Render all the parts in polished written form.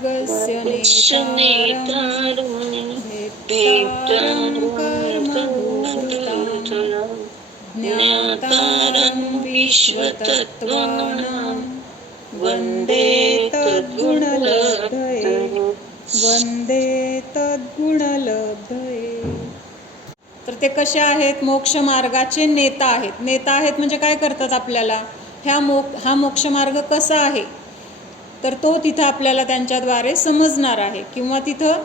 मार्गस्य नेतारं भेप्तारं कर्मभूतां ज्ञातारं विश्वतत्त्वानां वन्दे तद्गुणलब्धये वन्दे तद्गुणलब्धये. तर ते कसे आहेत? मोक्ष मार्गाचे नेता आहेत. नेता आहेत म्हणजे काय करतात आपल्याला? हा मोक्षमार्ग कसा आहे तर तो तिथं आपल्याला त्यांच्याद्वारे समजणार आहे. किंवा तिथं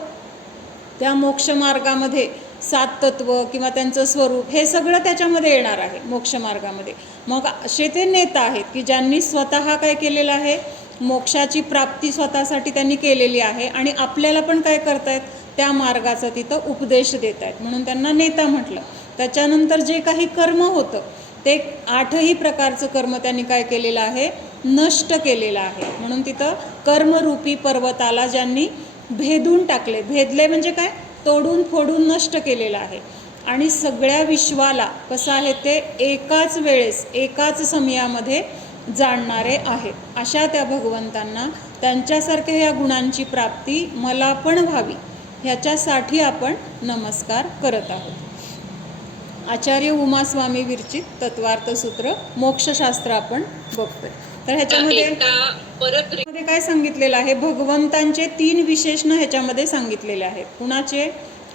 त्या मोक्षमार्गामध्ये 7 तत्व किंवा त्यांचं स्वरूप हे सगळं त्याच्यामध्ये येणार आहे मोक्षमार्गामध्ये. मग असे ते नेता आहेत की ज्यांनी स्वतः काय केलेलं आहे? मोक्षाची प्राप्ती स्वतःसाठी त्यांनी केलेली आहे आणि आपल्याला पण काय करतायत? त्या मार्गाचा तिथं उपदेश देत आहेत, म्हणून त्यांना नेता म्हटलं. त्याच्यानंतर जे काही कर्म होतं ते 8ही प्रकारचं कर्म त्यांनी काय केलेलं आहे? नष्ट केलेलं आहे. म्हणून तिथं कर्मरूपी पर्वताला ज्यांनी भेदून टाकले, भेदले म्हणजे काय? तोडून फोडून नष्ट केलेलं आहे. आणि सगळ्या विश्वाला कसं आहे? ते एकाच वेळेस एकाच समयामध्ये जाणणारे आहेत. अशा त्या भगवंतांना त्यांच्यासारख्या ह्या गुणांची प्राप्ती मला पण व्हावी ह्याच्यासाठी आपण नमस्कार करत आहोत. आचार्य उमास्वामी विरचित तत्वार्थ सूत्र मोक्षशास्त्र आपण बघतोय. तर ह्याच्यामध्ये काय सांगितलेलं आहे? भगवंतांचे 3 विशेषणं ह्याच्यामध्ये सांगितलेले आहेत. कुणाचे?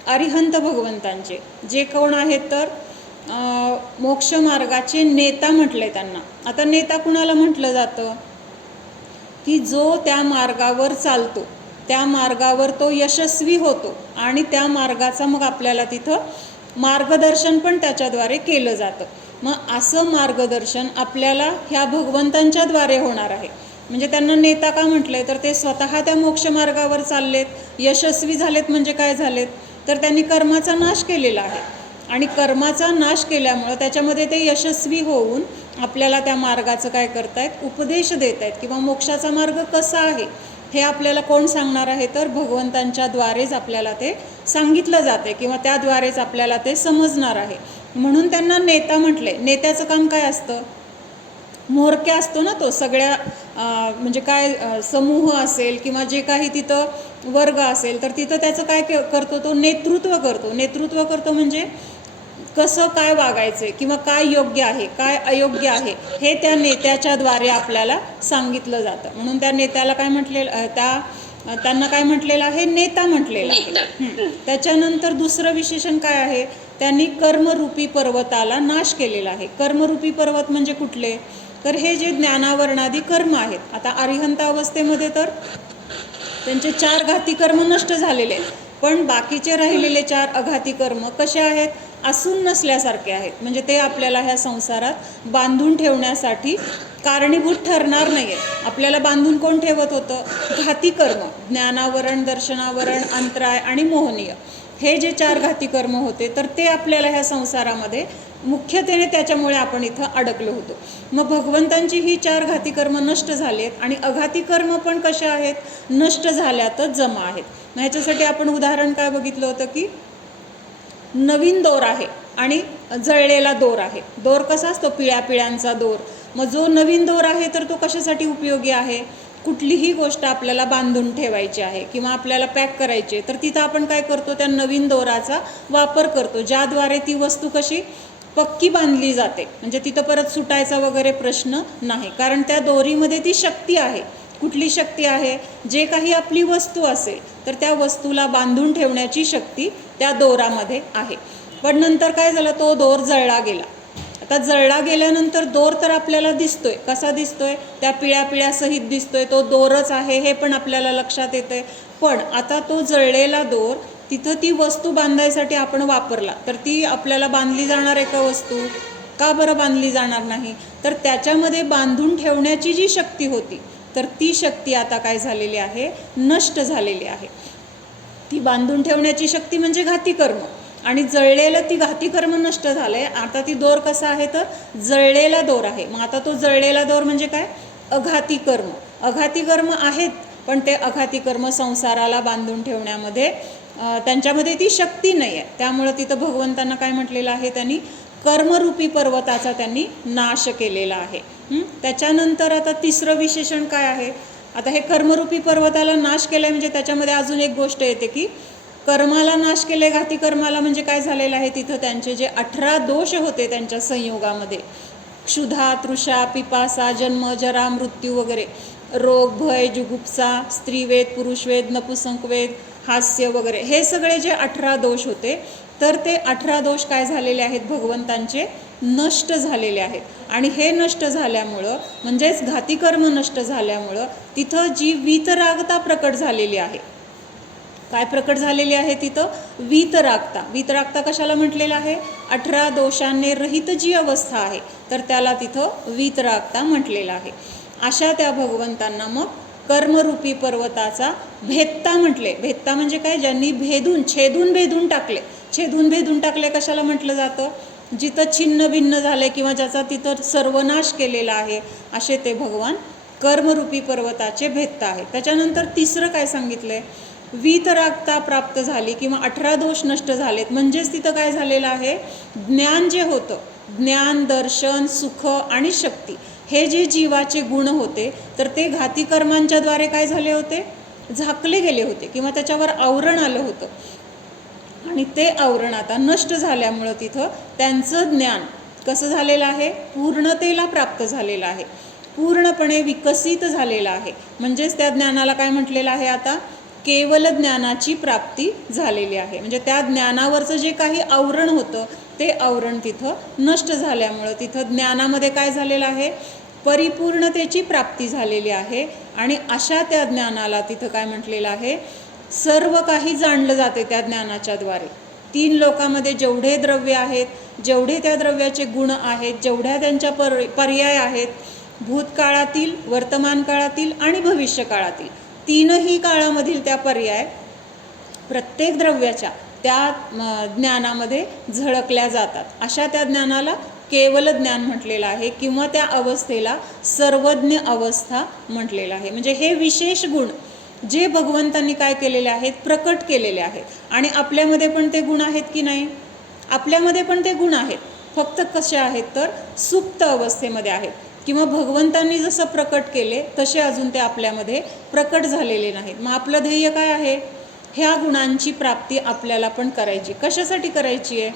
अरिहंत भगवंतांचे. जे कोण आहेत तर मोक्षमार्गाचे नेता म्हटले त्यांना. आता नेता कुणाला म्हटलं जातं? की जो त्या मार्गावर चालतो, त्या मार्गावर तो यशस्वी होतो आणि त्या मार्गाचा मग आपल्याला तिथं मार्गदर्शन पण त्याच्याद्वारे केलं जातं. मग असं मार्गदर्शन आपल्याला ह्या भगवंतांच्याद्वारे होणार आहे. म्हणजे त्यांना नेता का म्हटलंय? तर ते स्वतः त्या मोक्षमार्गावर चाललेत, यशस्वी झालेत. म्हणजे काय झालेत? तर त्यांनी कर्माचा नाश केलेला आहे आणि कर्माचा नाश केल्यामुळं त्याच्यामध्ये ते यशस्वी होऊन आपल्याला त्या मार्गाचं काय करतायत? उपदेश देत आहेत. किंवा मोक्षाचा मार्ग कसा आहे हे आपल्याला कोण सांगणार आहे? तर भगवंतांच्या द्वारेच आपल्याला ते सांगितलं जाते किंवा त्याद्वारेच आपल्याला ते समजणार आहे. म्हणून त्यांना नेता म्हटले. नेत्याचं काम काय असतं? म्होरक्या असतो ना तो, सगळ्या म्हणजे काय समूह असेल किंवा जे काही तिथं वर्ग असेल तर तिथं त्याचं काय करतो? तो नेतृत्व करतो. नेतृत्व करतो म्हणजे कसं काय वागायचं किंवा काय योग्य आहे काय अयोग्य आहे हे त्या नेत्याच्या द्वारे आपल्याला सांगितलं जातं. म्हणून त्या नेत्याला काय म्हटलेलं? त्यांना काय म्हटलेलं आहे? नेता म्हटलेलं आहे. त्याच्यानंतर दुसरं विशेषण काय आहे? त्यांनी कर्मरूपी पर्वताला नाश केलेला आहे. कर्मरूपी पर्वत म्हणजे कुठले? तर हे जे ज्ञानावरणादी कर्म आहेत. आता अरिहंत अवस्थेमध्ये तर त्यांचे 4 घाती कर्म नष्ट झालेले आहेत, पण बाकीचे राहिलेले 4 अघाती कर्म कसे आहेत? असून नसल्यासारखे आहेत. म्हणजे ते आपल्याला ह्या संसारात बांधून ठेवण्यासाठी कारणीभूत ठरणार नाही आहे. आपल्याला बांधून कोण ठेवत होतं? घाती कर्म. ज्ञानावरण, दर्शनावरण, अंतराय आणि मोहनीय हे जे 4 घाती कर्म होते तर ते आपल्याला ह्या संसारामध्ये मुख्यतेने त्याच्यामुळे आपण इथं अडकलो होतो. मग भगवंतांची ही 4 घाती कर्म नष्ट झाली आहेत आणि अघाती कर्म पण कसे आहेत? नष्ट झाल्यातच जमा आहेत. ह्याच्यासाठी आपण उदाहरण काय बघितलं होतं? की नवीन दोर आहे आणि जळलेला दोर आहे. दोर कसा असतो? पिळ्या पिळ्यांचा दोर. मग जो नवीन दोर आहे तर तो कशासाठी उपयोगी आहे? कुठलीही गोष्ट आपल्याला बांधून ठेवायची आहे किंवा आपल्याला पॅक करायची आहे तर तिथं आपण काय करतो? त्या नवीन दोराचा वापर करतो, ज्याद्वारे ती वस्तू कशी पक्की बांधली जाते. म्हणजे तिथं परत सुटायचा वगैरे प्रश्न नाही, कारण त्या दोरीमध्ये ती शक्ती आहे. कुठली शक्ती आहे? जे काही आपली वस्तू असेल तर त्या वस्तूला बांधून ठेवण्याची शक्ती त्या दोरामध्ये आहे. पण नंतर काय झालं? तो दोर जळला गेला. आता जळला गेल्यानंतर दोर तर आपल्याला दिसतोय. कसा दिसतोय? त्या पिळ्या पिळ्यासहित दिसतोय. तो दोरच आहे हे पण आपल्याला लक्षात येतंय. पण आता तो जळलेला दोर तिथं ती वस्तू बांधायसाठी आपण वापरला तर ती आपल्याला बांधली जाणार आहे का वस्तू? का बरं बांधली जाणार नाही? तर त्याच्यामध्ये बांधून ठेवण्याची जी शक्ती होती तर ती शक्ती आता काय झालेली आहे? नष्ट झालेली आहे. ती बांधून ठेवण्याची शक्ती म्हणजे घाती कर्म आणि जळलेलं ती घाती कर्म नष्ट झालंय. आता ती दोर कसा आहे? तर जळलेला दोर आहे. मग आता तो जळलेला दोर म्हणजे काय? अघाती कर्म. अघाती कर्म आहेत पण ते अघाती कर्म संसाराला बांधून ठेवण्यामध्ये त्यांच्यामध्ये ती शक्ती नाही आहे. त्यामुळं तिथं भगवंतांना काय म्हटलेलं आहे? त्यांनी कर्मरूपी पर्वताचा त्यांनी नाश केलेला आहे. त्याच्यानंतर आता तिसरं विशेषण काय आहे? आता हे कर्मरूपी पर्वताला नाश केलं म्हणजे त्याच्यामध्ये अजून एक गोष्ट येते की कर्माला नाश केले, घाती कर्माला म्हणजे काय झालेलं आहे, तिथं त्यांचे जे 18 दोष होते त्यांच्या संयोगामध्ये, क्षुधा, तृषा, पिपासा, जन्म, जरा, मृत्यू वगैरे, रोग, भय, जुगुप्सा, स्त्रीवेद, पुरुषवेद, नपुसंकवेद, हास्य वगैरे, हे सगळे जे 18 दोष होते, तर ते 18 दोष काय झालेले आहेत, भगवंतांचे नष्ट झालेले आहेत. आणि हे नष्ट झाल्यामुळं म्हणजेच घातीकर्म नष्ट झाल्यामुळं तिथं जी वीतरागता प्रकट झालेली आहे. काय प्रकट झालेली आहे तिथं? वीतरागता. वीतरागता कशाला म्हटलेलं आहे? 18 दोषांनी रहित जी अवस्था आहे तर त्याला तिथं वीतरागता म्हटलेलं आहे. अशा त्या भगवंतांना मग कर्मरूपी पर्वताचा भेदता म्हटले. भेदता म्हणजे काय? ज्यांनी छेदून भेदून टाकले. छेदून भेदून टाकले कशाला म्हटलं जातं? जिथं छिन्न भिन्न झाले किंवा ज्याचा तिथं सर्वनाश केलेला आहे असे ते भगवान कर्मरूपी पर्वताचे भेदता आहे. त्याच्यानंतर तिसरं काय सांगितलंय? वीतरागता प्राप्त झाली किंवा 18 दोष नष्ट झालेत म्हणजेच तिथं काय झालेलं आहे? ज्ञान जे होतं, ज्ञान, दर्शन, सुख आणि शक्ती, हे जे जीवाचे गुण होते तर ते घाती कर्मांच्याद्वारे काय झाले होते? झाकले गेले होते किंवा त्याच्यावर आवरण आलं होतं. आणि ते आवरण आता नष्ट झाल्यामुळं तिथं त्यांचं ज्ञान कसं झालेलं आहे? पूर्णतेला प्राप्त झालेलं आहे, पूर्णपणे विकसित झालेलं आहे. म्हणजेच त्या ज्ञानाला काय म्हटलेलं आहे? आता केवल ज्ञानाची प्राप्ती झालेली आहे. म्हणजे त्या ज्ञानावरचं जे काही आवरण होतं ते आवरण तिथं नष्ट झाल्यामुळं तिथं ज्ञानामध्ये काय झालेलं आहे? परिपूर्णतेची प्राप्ती झालेली आहे. आणि अशा त्या ज्ञानाला तिथं काय म्हटलेलं आहे? सर्व काही जाणलं जाते त्या ज्ञानाच्या द्वारे. 3 लोकामध्ये जेवढे द्रव्य आहेत, जेवढे त्या द्रव्याचे गुण आहेत, जेवढ्या त्यांच्या पर्याय आहेत, भूतकाळातील, वर्तमान काळातील आणि भविष्य काळातील, 3ही काळामधील त्या पर्याय प्रत्येक द्रव्याच्या त्या ज्ञानामध्ये झळकल्या जातात. अशा त्या ज्ञानाला केवल ज्ञान म्हटलेलं आहे किंवा त्या अवस्थेला सर्वज्ञ अवस्था म्हटलेलं आहे. म्हणजे हे विशेष गुण जे भगवंतांनी काय केलेले आहेत? प्रकट केलेले आहेत. आणि आपल्यामध्ये पण ते गुण आहेत की नाही? आपल्यामध्ये पण ते गुण आहेत, फक्त कसे आहेत तर सुप्त अवस्थेमध्ये आहेत किंवा भगवंतांनी जसं प्रकट केले तसे अजून ते आपल्यामध्ये प्रकट झालेले नाहीत. मग आपलं ध्येय काय आहे? ह्या गुणांची प्राप्ती आपल्याला पण करायची. कशासाठी करायची आहे?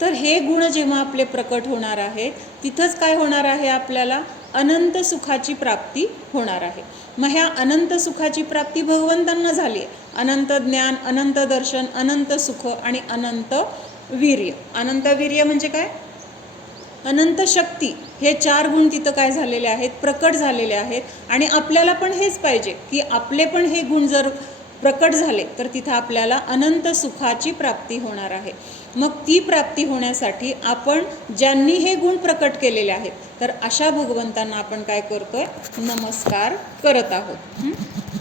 तर हे गुण जेव्हा आपले प्रकट होणार आहेत तिथंच काय होणार आहे? आपल्याला अनंत सुखाची प्राप्ती होणार आहे. मग ह्या अनंत सुखाची प्राप्ती भगवंतांना झाली आहे. अनंत ज्ञान, अनंत दर्शन, अनंत सुख आणि अनंत वीर्य. अनंत वीर्य म्हणजे काय? अनंत शक्ती. हे 4 गुण तिथं काय झालेले आहेत? प्रकट झालेले आहेत. आणि आपल्याला पण हेच पाहिजे की आपले पण हे गुण जर प्रकट झाले तर तिथं आपल्याला अनंत सुखाची प्राप्ती होणार आहे. मग ती प्राप्ती होण्यासाठी आपण ज्यांनी हे गुण प्रकट केलेले आहेत तर अशा भगवंतांना आपण काय करतोय? नमस्कार करत आहोत.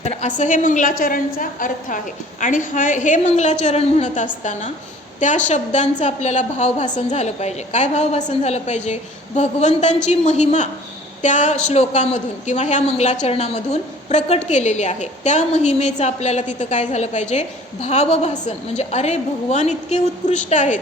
तर असं हे मंगलाचरणचा अर्थ आहे. आणि हे मंगलाचरण म्हणत असताना त्या शब्दांचं आपल्याला भावभासन झालं पाहिजे. काय भावभासन झालं पाहिजे? भगवंतांची महिमा त्या श्लोकामधून किंवा ह्या मंगलाचरणामधून प्रकट केलेली आहे. त्या महिमेचं आपल्याला तिथं काय झालं पाहिजे? भावभासन. म्हणजे अरे भगवान इतके उत्कृष्ट आहेत,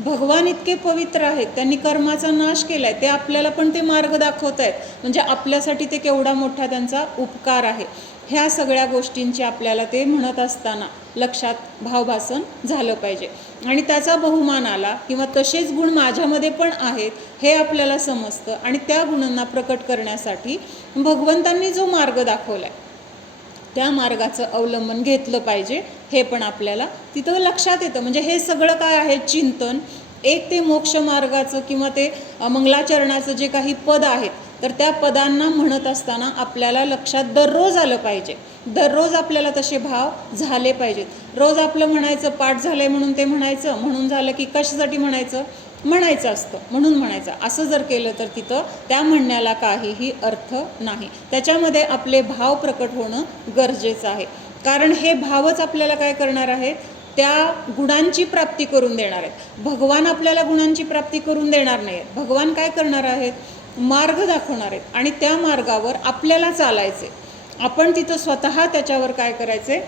भगवान इतके पवित्र आहेत, त्यांनी कर्माचा नाश केला आहे, ते आपल्याला पण ते मार्ग दाखवत आहेत, म्हणजे आपल्यासाठी ते केवढा मोठा त्यांचा उपकार आहे. ह्या सगळ्या गोष्टींची आपल्याला ते म्हणत असताना लक्षात भावभासन झालं पाहिजे. आणि त्याचा बहुमान आला किंवा तसेच गुण माझ्यामध्ये पण आहेत हे आपल्याला समजतं. आणि त्या गुणांना प्रकट करण्यासाठी भगवंतांनी जो मार्ग दाखवला आहे त्या मार्गाचं अवलंबन घेतलं पाहिजे हे पण आपल्याला तिथं लक्षात येतं. म्हणजे हे सगळं काय आहे? चिंतन. एक ते मोक्ष मार्गाचं किंवा ते मंगलाचरणाचं जे काही पद आहेत तर त्या पदांना म्हणत असताना आपल्याला लक्षात दररोज आलं पाहिजे. दररोज आपल्याला तसे भाव झाले पाहिजेत. रोज आपलं म्हणायचं पाठ झालंय म्हणून ते म्हणायचं, म्हणून झालं की कशासाठी म्हणायचं असतं म्हणून म्हणायचं. असं जर केलं तर तिथं त्या म्हणण्याला काहीही अर्थ नाही. त्याच्यामध्ये आपले भाव प्रकट होणं गरजेचं आहे. कारण हे भावच आपल्याला काय करणार आहेत? त्या गुणांची प्राप्ती करून देणार आहेत. भगवान आपल्याला गुणांची प्राप्ती करून देणार नाही आहेत. भगवान काय करणार आहेत? मार्ग दाखवणार आहेत. आणि त्या मार्गावर आपल्याला चालायचे. आपण तिथं स्वतः त्याच्यावर काय करायचे?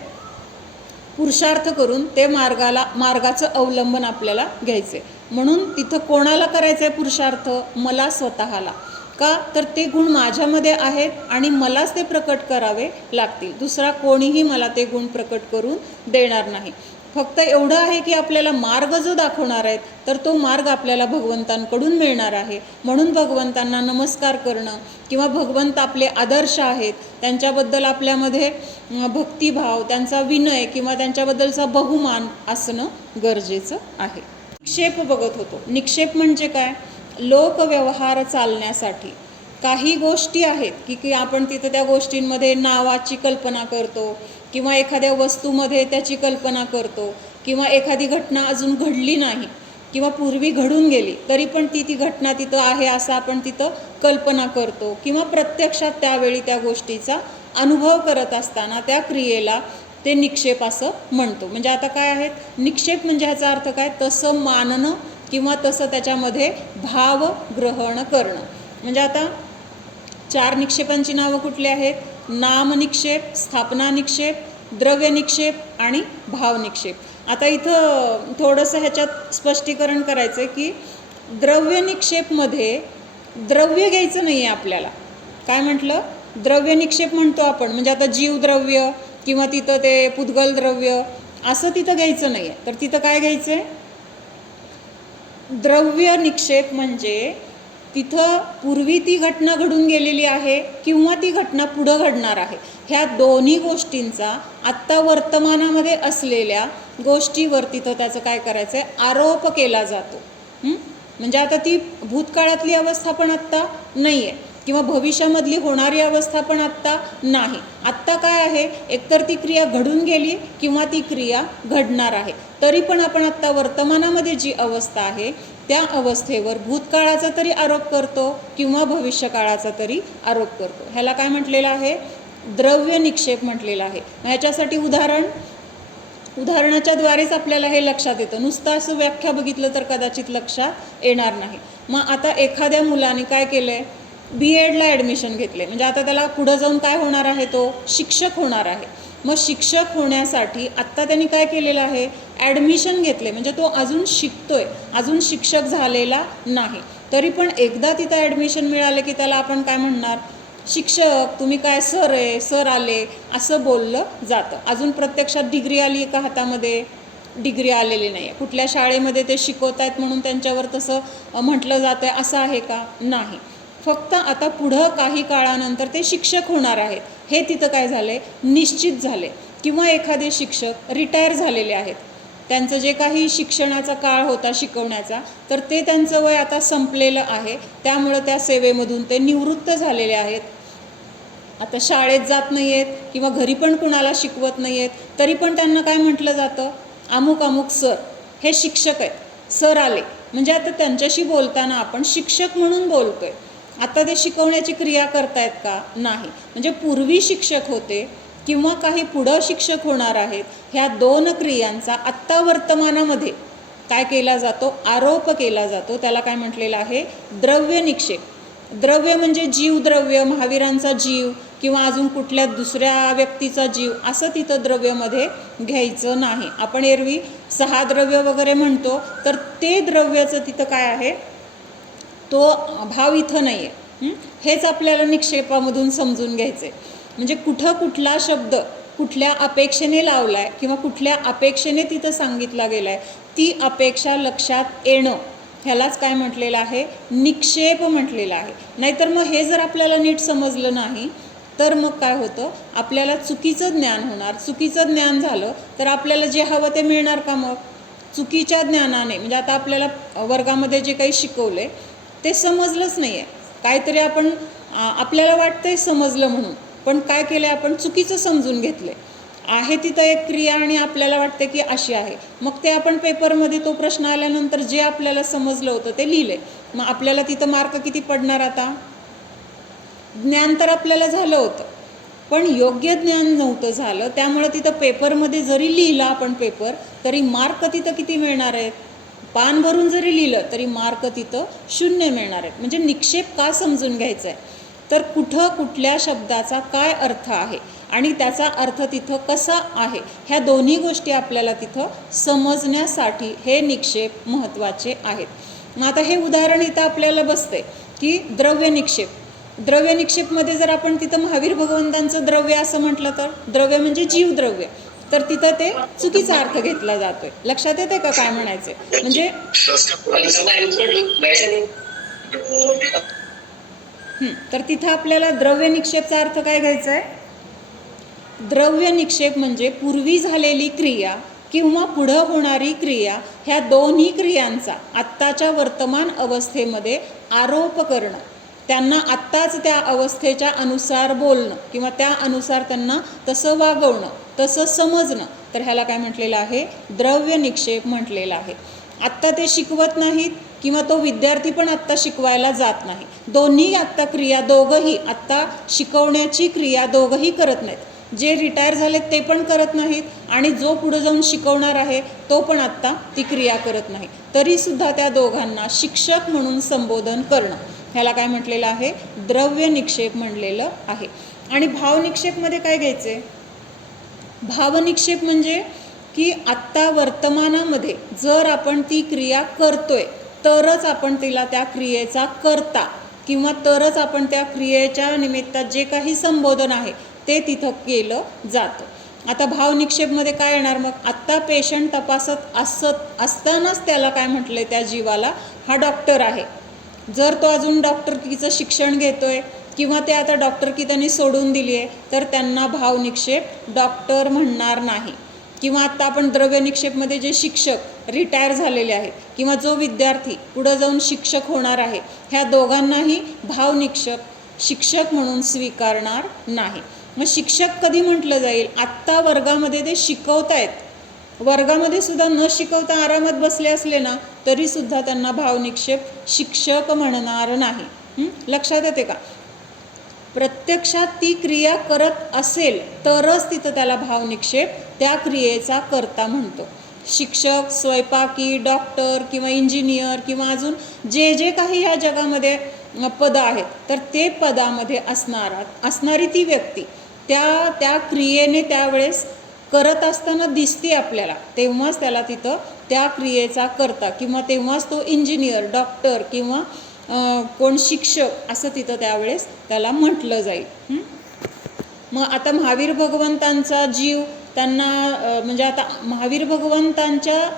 पुरुषार्थ करून ते मार्गाचं अवलंबन आपल्याला घ्यायचे. म्हणून तिथं कोणाला करायचं आहे पुरुषार्थ? मला स्वतःला. का तर ते गुण माझ्यामध्ये आहेत आणि मलाच ते प्रकट करावे लागतील. दुसरा कोणीही मला ते गुण प्रकट करून देणार नाही. फक्त एवढं आहे की आपल्याला मार्ग जो दाखवणार आहेत तर तो मार्ग आपल्याला भगवंतांकडून मिळणार आहे. म्हणून भगवंतांना नमस्कार करणं किंवा भगवंत आपले आदर्श आहेत त्यांच्याबद्दल आपल्यामध्ये भक्तिभाव, त्यांचा विनय किंवा त्यांच्याबद्दलचा बहुमान असणं गरजेचं आहे. निक्षेप बघत होतो. निक्षेप म्हणजे काय? लोकव्यवहार चालण्यासाठी काही गोष्टी आहेत की आपण तिथं त्या गोष्टींमध्ये नावाची कल्पना करतो किंवा एखाद्या वस्तूमध्ये त्याची कल्पना करतो किंवा एखादी घटना अजून घडली नाही किंवा पूर्वी घडून गेली तरी पण ती घटना तिथं आहे असं आपण तिथं कल्पना करतो किंवा प्रत्यक्षात त्यावेळी त्या गोष्टीचा अनुभव करत असताना त्या क्रियेला ते निक्षेप असं म्हणतो. म्हणजे आता काय आहेत निक्षेप म्हणजे ह्याचा अर्थ काय? तसं मानणं किंवा तसं त्याच्यामध्ये भाव ग्रहण करणं. म्हणजे आता 4 निक्षेपांची नावं कुठली आहेत? नाम निक्षेप, स्थापना निक्षेप, द्रव्य निक्षेप आणि भाव निक्षेप. आता इथं थोडंसं ह्याच्यात स्पष्टीकरण करायचं आहे की द्रव्य निक्षेपमध्ये द्रव्य घ्यायचं नाही आहे आपल्याला. काय म्हटलं? द्रव्य निक्षेप म्हणतो आपण. म्हणजे आता जीवद्रव्य किंवा तिथं ते पुद्गल द्रव्य असं तिथं घ्यायचं नाही आहे. तर तिथं काय घ्यायचं आहे? द्रव्य निक्षेप म्हणजे तिथं पूर्वी ती घटना घडून गेलेली आहे किंवा ती घटना पुढं घडणार आहे. ह्या दोन्ही गोष्टींचा आत्ता वर्तमानामध्ये असलेल्या गोष्टीवर तिथं त्याचं काय करायचं आहे? आरोप केला जातो. म्हणजे आता ती भूतकाळातली अवस्था पण आत्ता नाही आहे किंवा भविष्यामधली होणारी अवस्था पण आत्ता नाही. आत्ता काय आहे? एकतर ती क्रिया घडून गेली किंवा ती क्रिया घडणार आहे. तरी पण आपण आत्ता वर्तमानामध्ये जी अवस्था आहे त्या अवस्थेवर भूतकाळाचा तरी आरोप करतो किंवा भविष्यकाळाचा तरी आरोप करतो. ह्याला काय म्हटलेलं आहे? द्रव्य निक्षेप म्हटलेलं आहे. ह्याच्यासाठी उदाहरणाच्या द्वारेच आपल्याला हे लक्षात येतं. नुसतं असं व्याख्या बघितलं तर कदाचित लक्षात येणार नाही. मग आता एखाद्या मुलाने काय केलं आहे? B.Edला ॲडमिशन घेतले. म्हणजे आता त्याला पुढं जाऊन काय होणार आहे? तो शिक्षक होणार आहे. मग शिक्षक होण्यासाठी आत्ता त्यांनी काय केलेलं आहे? ॲडमिशन घेतले. म्हणजे तो अजून शिकतोय, अजून शिक्षक झालेला नाही. तरी पण एकदा तिथं ॲडमिशन मिळालं की त्याला आपण काय म्हणणार? शिक्षक, तुम्ही काय सर आहे, सर आले असं बोललं जातं. अजून प्रत्यक्षात डिग्री आली का हातामध्ये? डिग्री आलेली नाही आहे. कुठल्या शाळेमध्ये ते शिकवत आहेत म्हणून त्यांच्यावर तसं म्हटलं जातं आहे असं आहे का? नाही. फक्त आता पुढं काही काळानंतर ते शिक्षक होणार आहेत हे तिथं काय झालं आहे? निश्चित झाले. किंवा एखादे शिक्षक रिटायर झालेले आहेत. त्यांचं जे काही शिक्षणाचा काळ होता शिकवण्याचा तर ते त्यांचं वय आता संपलेलं आहे. त्यामुळं त्या सेवेमधून ते निवृत्त झालेले आहेत. आता शाळेत जात नाही आहेत किंवा घरी पण कुणाला शिकवत नाही आहेत तरी पण त्यांना काय म्हटलं जातं? अमुक अमुक सर, हे शिक्षक आहेत, सर आले. म्हणजे आता त्यांच्याशी बोलताना आपण शिक्षक म्हणून बोलतोय. आता ते शिकवण्याची क्रिया करतायत का? नाही. म्हणजे पूर्वी शिक्षक होते किंवा काही पुढं शिक्षक होणार आहेत ह्या दोन क्रियांचा आत्ता वर्तमानामध्ये काय केला जातो? आरोप केला जातो. त्याला काय म्हटलेलं आहे? द्रव्य निक्षेप. द्रव्य म्हणजे जीवद्रव्य, महावीरांचा जीव किंवा अजून कुठल्या दुसऱ्या व्यक्तीचा जीव असं तिथं द्रव्यमध्ये घ्यायचं नाही. आपण एरवी 6 द्रव्य वगैरे म्हणतो तर ते द्रव्याचं तिथं काय आहे? तो भाव इथं नाही आहे. हेच आपल्याला निक्षेपामधून समजून घ्यायचं आहे. म्हणजे कुठला शब्द कुठल्या अपेक्षेने लावला आहे किंवा कुठल्या अपेक्षेने तिथं सांगितला गेला आहे ती अपेक्षा लक्षात येणं ह्यालाच काय म्हटलेलं आहे? निक्षेप म्हटलेलं आहे. नाहीतर मग हे जर आपल्याला नीट समजलं नाही तर मग काय होतं? आपल्याला चुकीचं ज्ञान होणार. चुकीचं ज्ञान झालं तर आपल्याला जे हवं ते मिळणार का? मग चुकीच्या ज्ञानाने म्हणजे आता आपल्याला वर्गामध्ये जे काही शिकवले ते समजलंच नाही आहे. काहीतरी आपण आपल्याला वाटतंय समजलं म्हणून पण काय केलं आहे? आपण चुकीचं समजून घेतलं आहे. तिथं एक क्रिया आणि आपल्याला वाटते की अशी आहे. मग ते आपण पेपरमध्ये तो प्रश्न आल्यानंतर जे आपल्याला समजलं होतं ते लिहिलं आहे. मग आपल्याला तिथं मार्क किती पडणार? आता ज्ञान तर आपल्याला झालं होतं पण योग्य ज्ञान नव्हतं झालं. त्यामुळे तिथं पेपरमध्ये जरी लिहिलं आपण पेपर तरी मार्क तिथं किती मिळणार आहेत? पान भरून जरी लिहिलं तरी मार्क तिथं 0 मिळणार आहेत. म्हणजे निक्षेप का समजून घ्यायचा आहे? तर कुठल्या शब्दाचा काय अर्थ आहे आणि त्याचा अर्थ तिथं कसा आहे ह्या दोन्ही गोष्टी आपल्याला तिथं समजण्यासाठी हे निक्षेप महत्त्वाचे आहेत. मग आता हे उदाहरण इथं आपल्याला बसते की द्रव्य निक्षेप. द्रव्य निक्षेपमध्ये जर आपण तिथं महावीर भगवंतांचं द्रव्य असं म्हटलं तर द्रव्य म्हणजे जीवद्रव्य, तर तिथं ते चुकीचा अर्थ घेतला जातोय. लक्षात येते का काय म्हणायचे? म्हणजे तर तिथं आपल्याला द्रव्य निक्षेपचा अर्थ काय घ्यायचा आहे? द्रव्य निक्षेप म्हणजे पूर्वी झालेली क्रिया किंवा पुढं होणारी क्रिया, ह्या दोन्ही क्रियांचा आत्ताच्या वर्तमान अवस्थेमध्ये आरोप करणं, त्यांना आत्ताच त्या अवस्थेच्या अनुसार बोलणं किंवा त्या अनुसार त्यांना तसं वागवणं, तसं समजणं, तर ह्याला काय म्हटलेलं आहे? द्रव्य निक्षेप म्हटलेलं आहे. आत्ता ते शिकवत नाहीत किंवा तो विद्यार्थी पण आत्ता शिकवायला जात नाही. दोन्ही आत्ता क्रिया, दोघंही आत्ता शिकवण्याची क्रिया दोघंही करत नाहीत. जे रिटायर झालेत ते पण करत नाहीत आणि जो पुढे जाऊन शिकवणार आहे तो पण आत्ता ती क्रिया करत नाही. तरीसुद्धा त्या दोघांना शिक्षक म्हणून संबोधन करणं, ह्याला काय म्हटलेलं आहे? द्रव्य निक्षेप म्हणलेलं आहे. आणि भावनिक्षेपमध्ये काय घ्यायचे? भावनिक्षेप म्हणजे की आत्ता वर्तमानामध्ये जर आपण ती क्रिया करतोय तरच आपण तिला त्या क्रियेचा करता किंवा तरच आपण त्या क्रियेच्या निमित्तात जे काही संबोधन आहे ते तिथं केलं जातं. आता भावनिक्षेपमध्ये काय येणार मग? आत्ता पेशंट तपासत असतानाच त्याला काय म्हटलं? त्या जीवाला हा डॉक्टर आहे. जर तो अजून डॉक्टरकीचं शिक्षण घेतोय किंवा ते आता डॉक्टरकी त्यांनी सोडून दिली आहे तर त्यांना भावनिक्षेप डॉक्टर म्हणणार नाही. किंवा आत्ता आपण द्रव्य निक्षेपमध्ये जे शिक्षक रिटायर झालेले आहेत किंवा जो विद्यार्थी पुढं जाऊन शिक्षक होणार आहे, ह्या दोघांनाही भावनिक्षेप शिक्षक म्हणून स्वीकारणार नाही. मग शिक्षक कधी म्हटलं जाईल? आत्ता वर्गामध्ये ते शिकवतायत, वर्गामध्ये सुद्धा न शिकवता आरामात बसले असले ना तरीसुद्धा त्यांना भावनिक्षेप शिक्षक म्हणणार नाही. लक्षात येते का? प्रत्यक्षात ती क्रिया करत असेल तरच तिथं त्याला भावनिक्षेप त्या क्रियेचा कर्ता म्हणतो. शिक्षक, स्वयंपाकी, डॉक्टर किंवा इंजिनियर किंवा अजून जे जे काही या जगामध्ये पदं आहेत तर ते पदामध्ये असणारी ती व्यक्ती त्या क्रियेने त्यावेळेस करत असताना दिसते आपल्याला, तेव्हाच त्याला तिथं त्या क्रियेचा कर्ता किंवा तेव्हाच तो इंजिनियर, डॉक्टर किंवा कोण शिक्षक असं तिथं त्यावेळेस त्याला म्हटलं जाईल. मग आता महावीर भगवंतांचा जीव त्यांना म्हणजे आता महावीर भगवंतांच्या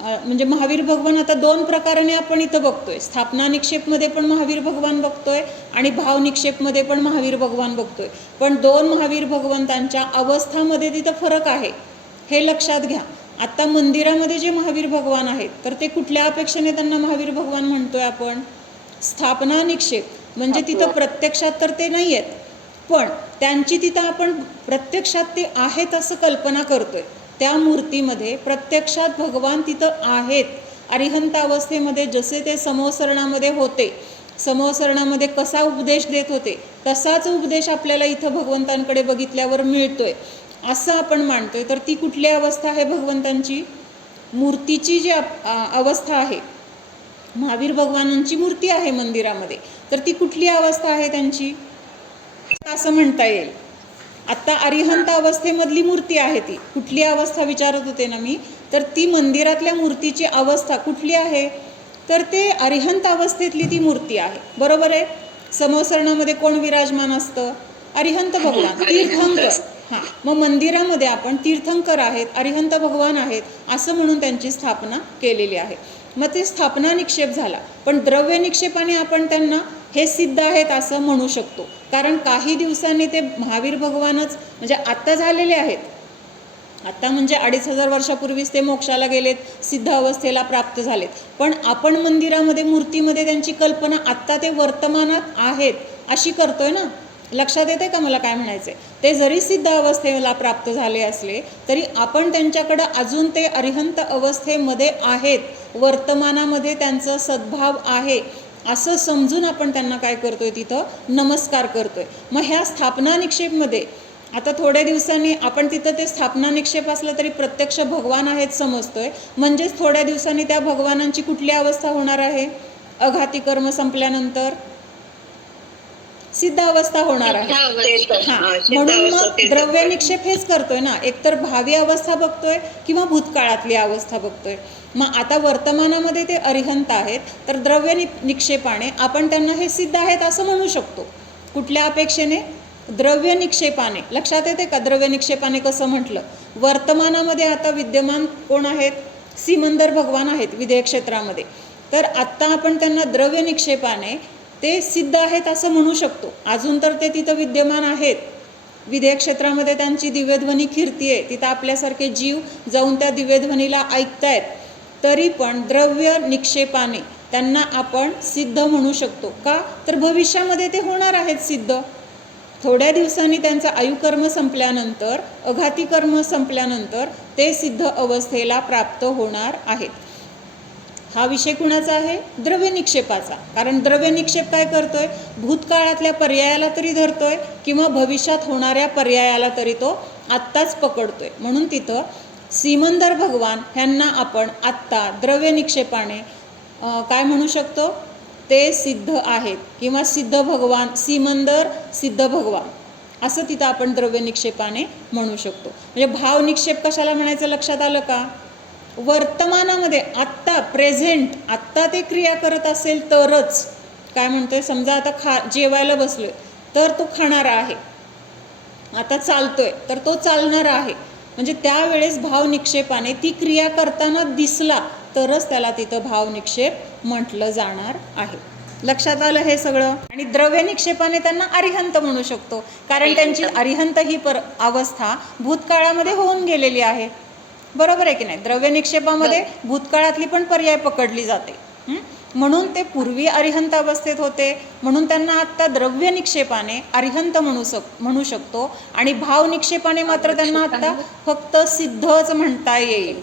म्हणजे महावीर भगवान आता दोन प्रकाराने आपण इथं बघतोय. स्थापना निक्षेपमध्ये पण महावीर भगवान बघतोय आणि भाव निक्षेपमध्ये पण महावीर भगवान बघतोय. पण दोन महावीर भगवंतांच्या अवस्थामध्ये तिथं फरक आहे, हे लक्षात घ्या. आत्ता मंदिरामध्ये जे महावीर भगवान आहेत तर ते कुठल्या अपेक्षेने त्यांना महावीर भगवान म्हणतोय आपण? स्थापना निक्षेप म्हणजे तिथं प्रत्यक्षात तर ते नाही आहेत, पण त्यांची तिथं आपण प्रत्यक्षात ते आहेत असं कल्पना करतोय. त्या मूर्तीमध्ये प्रत्यक्षात भगवान तिथं आहेत. अरिहंत अवस्थेमध्ये जसे ते समोसरणामध्ये होते, समोसरणामध्ये कसा उपदेश देत होते तसाच उपदेश आपल्याला इथं भगवंतांकडे बघितल्यावर मिळतोय असं आपण मानतोय. तर ती कुठली अवस्था आहे भगवंतांची? मूर्तीची जी अवस्था आहे, महावीर भगवानांची मूर्ती आहे मंदिरामध्ये, तर ती कुठली अवस्था आहे त्यांची असं म्हणता येईल? आत्ता अरिहंत अवस्थेमधली मूर्ती आहे. ती कुठली अवस्था विचारत होते ना मी, तर ती मंदिरातल्या मूर्तीची अवस्था कुठली आहे? तर ते अरिहंत अवस्थेतली ती मूर्ती आहे. बरोबर आहे. समोसरणामध्ये कोण विराजमान असतं? अरिहंत भगवान, तीर्थंकर. हां, मग मंदिरामध्ये आपण तीर्थंकर आहेत, अरिहंत भगवान आहेत असं म्हणून त्यांची स्थापना केलेली आहे. मग ते स्थापना निक्षेप झाला. पण द्रव्य निक्षेपाने आपण त्यांना हे सिद्ध आहेत असं म्हणू शकतो, कारण काही दिवसांनी ते महावीर भगवानच म्हणजे आत्ता झालेले आहेत. आत्ता म्हणजे 2500 वर्षापूर्वीच ते मोक्षाला गेलेत, सिद्ध अवस्थेला प्राप्त झालेत. पण आपण मंदिरामध्ये मूर्तीमध्ये त्यांची कल्पना आत्ता ते वर्तमानात आहेत अशी करतोय ना. लक्षात येते का मला काय म्हणायचं? ते जरी सिद्ध अवस्थेला प्राप्त झाले असले तरी आपण त्यांच्याकडं अजून ते अरिहंत अवस्थेमध्ये आहेत, वर्तमानामध्ये त्यांचं सद्भाव आहे असं समजून आपण त्यांना काय करतोय? तिथं नमस्कार करतोय. मग ह्या स्थापना निक्षेपमध्ये आता थोड्या दिवसांनी आपण तिथं ते स्थापना निक्षेप असलं तरी प्रत्यक्ष भगवान आहेत समजतोय, म्हणजेच थोड्या दिवसांनी त्या भगवानांची कुठली अवस्था होणार आहे? अघाती कर्म संपल्यानंतर सिद्ध अवस्था होणार आहे. म्हणून मग द्रव्य निक्षेप हेच करतोय ना, एकतर भावी अवस्था बघतोय किंवा भूतकाळातली अवस्था बघतोय. मग आता वर्तमानामध्ये ते अरिहंत आहेत, तर द्रव्य निक्षेपाने आपण त्यांना हे सिद्ध आहेत असं म्हणू शकतो. कुठल्या अपेक्षेने? द्रव्य निक्षेपाने. लक्षात येते का द्रव्य निक्षेपाने कसं म्हटलं? वर्तमानामध्ये आता विद्यमान कोण आहेत? सिमंदर भगवान आहेत विधेय क्षेत्रामध्ये. तर आत्ता आपण त्यांना द्रव्य निक्षेपाने ते सिद्ध आहेत असं म्हणू शकतो. अजून तर ते तिथं विद्यमान आहेत विधेय क्षेत्रामध्ये, त्यांची दिव्यध्वनी कीर्ती आहे, तिथं आपल्यासारखे जीव जाऊन त्या दिव्यध्वनीला ऐकतायत. तरी पण द्रव्य निक्षेपाने त्यांना आपण सिद्ध म्हणू शकतो. का? तर भविष्यामध्ये ते होणार आहेत सिद्ध. थोड्या दिवसांनी त्यांचं आयुकर्म संपल्यानंतर, अघाती कर्म संपल्यानंतर ते सिद्ध अवस्थेला प्राप्त होणार आहेत. हा विषय कुणाचा आहे? द्रव्य निक्षेपाचा. कारण द्रव्य निक्षेप काय करतोय? भूतकाळातल्या पर्यायाला तरी धरतोय किंवा भविष्यात होणाऱ्या पर्यायाला तरी तो आत्ताच पकडतोय. म्हणून तिथं सिमंदर भगवान ह्यांना आपण आत्ता द्रव्य निक्षेपाने काय म्हणू शकतो? ते सिद्ध आहेत किंवा सिद्ध भगवान, सिमंदर सिद्ध भगवान असं तिथं आपण द्रव्य निक्षेपाने म्हणू शकतो. म्हणजे भाव निक्षेप कशाला म्हणायचं लक्षात आलं का? वर्तमानामध्ये आत्ता प्रेझेंट आत्ता ते क्रिया करत असेल तरच. काय म्हणतोय? समजा आता जेवायला बसलोय तर तो खाणारा आहे, आता चालतोय तर तो चालणारा आहे. म्हणजे त्यावेळेस भाव निक्षेपाने ती क्रिया करताना दिसला तरच त्याला तिथं भाव निक्षेप म्हटलं जाणार आहे. लक्षात आलं हे सगळं? आणि द्रव्य निक्षेपाने त्यांना अरिहंत म्हणू शकतो, कारण त्यांची अरिहंत ही अवस्था भूतकाळामध्ये होऊन गेलेली आहे. बरोबर आहे की नाही? द्रव्य निक्षेपामध्ये भूतकाळातली पण पर्याय पकडली जाते. म्हणून ते पूर्वी अरिहंत अवस्थेत होते, म्हणून त्यांना आत्ता द्रव्य निक्षेपाने अरिहंत म्हणू शकतो. आणि भाव निक्षेपाने मात्र त्यांना आत्ता फक्त सिद्धच म्हणता येईल.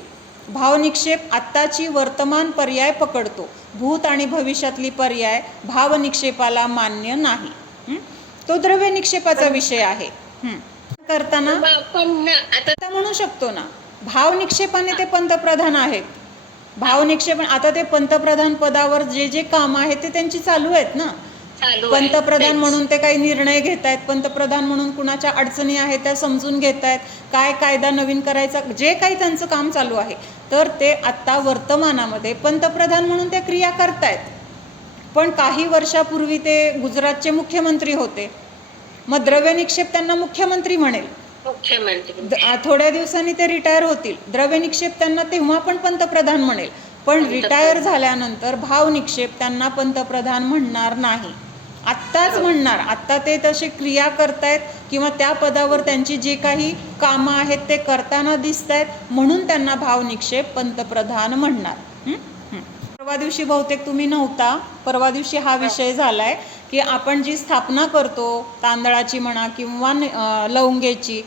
भाव निक्षेप आत्ताची वर्तमान पर्याय पकडतो, भूत आणि भविष्यातली पर्याय भाव निक्षेपाला मान्य नाही. तो द्रव्य निक्षेपाचा विषय आहे. करताना आता म्हणू शकतो ना, भाव निक्षेपाने ते पंतप्रधान आहेत. भाव निक्षेप आता ते पंतप्रधान पदावर जे जे कामं आहेत ते त्यांची चालू आहेत ना. पंतप्रधान म्हणून ते काही निर्णय घेत आहेत, पंतप्रधान म्हणून कुणाच्या अडचणी आहेत त्या समजून घेत आहेत, काय कायदा नवीन करायचा, जे काही त्यांचं काम चालू आहे, तर ते आत्ता वर्तमानामध्ये पंतप्रधान म्हणून त्या क्रिया करतायत. पण काही वर्षापूर्वी ते गुजरातचे मुख्यमंत्री होते, मग द्रव्य निक्षेप त्यांना मुख्यमंत्री म्हणेल. थोड्या दिवसांनी ते रिटायर होतील, द्रव्य निक्षेप त्यांना तेव्हा पण पंतप्रधान म्हणेल. पण रिटायर झाल्यानंतर भाव निक्षेप त्यांना पंतप्रधान म्हणणार नाही, आत्ताच म्हणणार. आत्ता ते तसे क्रिया करतायत किंवा त्या पदावर त्यांची जे काही कामं आहेत ते करताना दिसत आहेत, म्हणून त्यांना भाव निक्षेप पंतप्रधान म्हणणार. परवा दिवशी बहुतेक तुम्ही नव्हता, परवा दिवशी हा विषय झालाय की आपण जी स्थापना करतो तांदळाची म्हणा किंवा लवंगेची,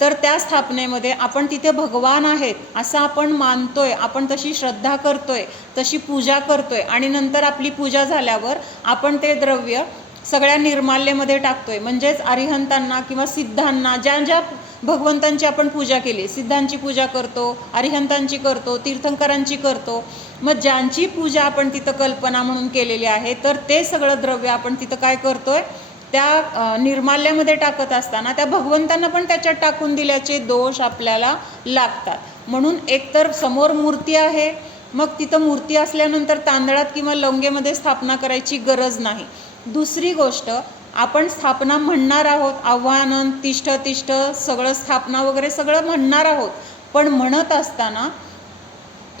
तर त्या स्थापनेमध्ये आपण तिथे भगवान आहेत असं आपण मानतोय, आपण तशी श्रद्धा करतोय, तशी पूजा करतोय. आणि नंतर आपली पूजा झाल्यावर आपण ते द्रव्य सगळ्या निर्माल्यमध्ये टाकतोय. म्हणजेच अरिहंतांना किंवा सिद्धांना, ज्या ज्या भगवंतांची आपण पूजा केली, सिद्धांची पूजा करतो, अरिहंतांची करतो, तीर्थंकरांची करतो. मग ज्यांची पूजा आपण तिथं कल्पना म्हणून केलेली आहे, तर ते सगळं द्रव्य आपण तिथं काय करतोय? त्या निर्माल्यामध्ये टाकत असताना त्या भगवंतांना पण त्याच्यात टाकून दिल्याचे दोष आपल्याला लागतात. म्हणून एकतर समोर मूर्ती आहे, मग तिथं मूर्ती असल्यानंतर तांदळात किंवा लवंगेमध्ये स्थापना करायची गरज नाही. दुसरी गोष्ट, आपण स्थापना म्हणणार आहोत, आव्हानं तिष्ठ तिष्ठ सगळं स्थापना वगैरे सगळं म्हणणार आहोत. पण म्हणत असताना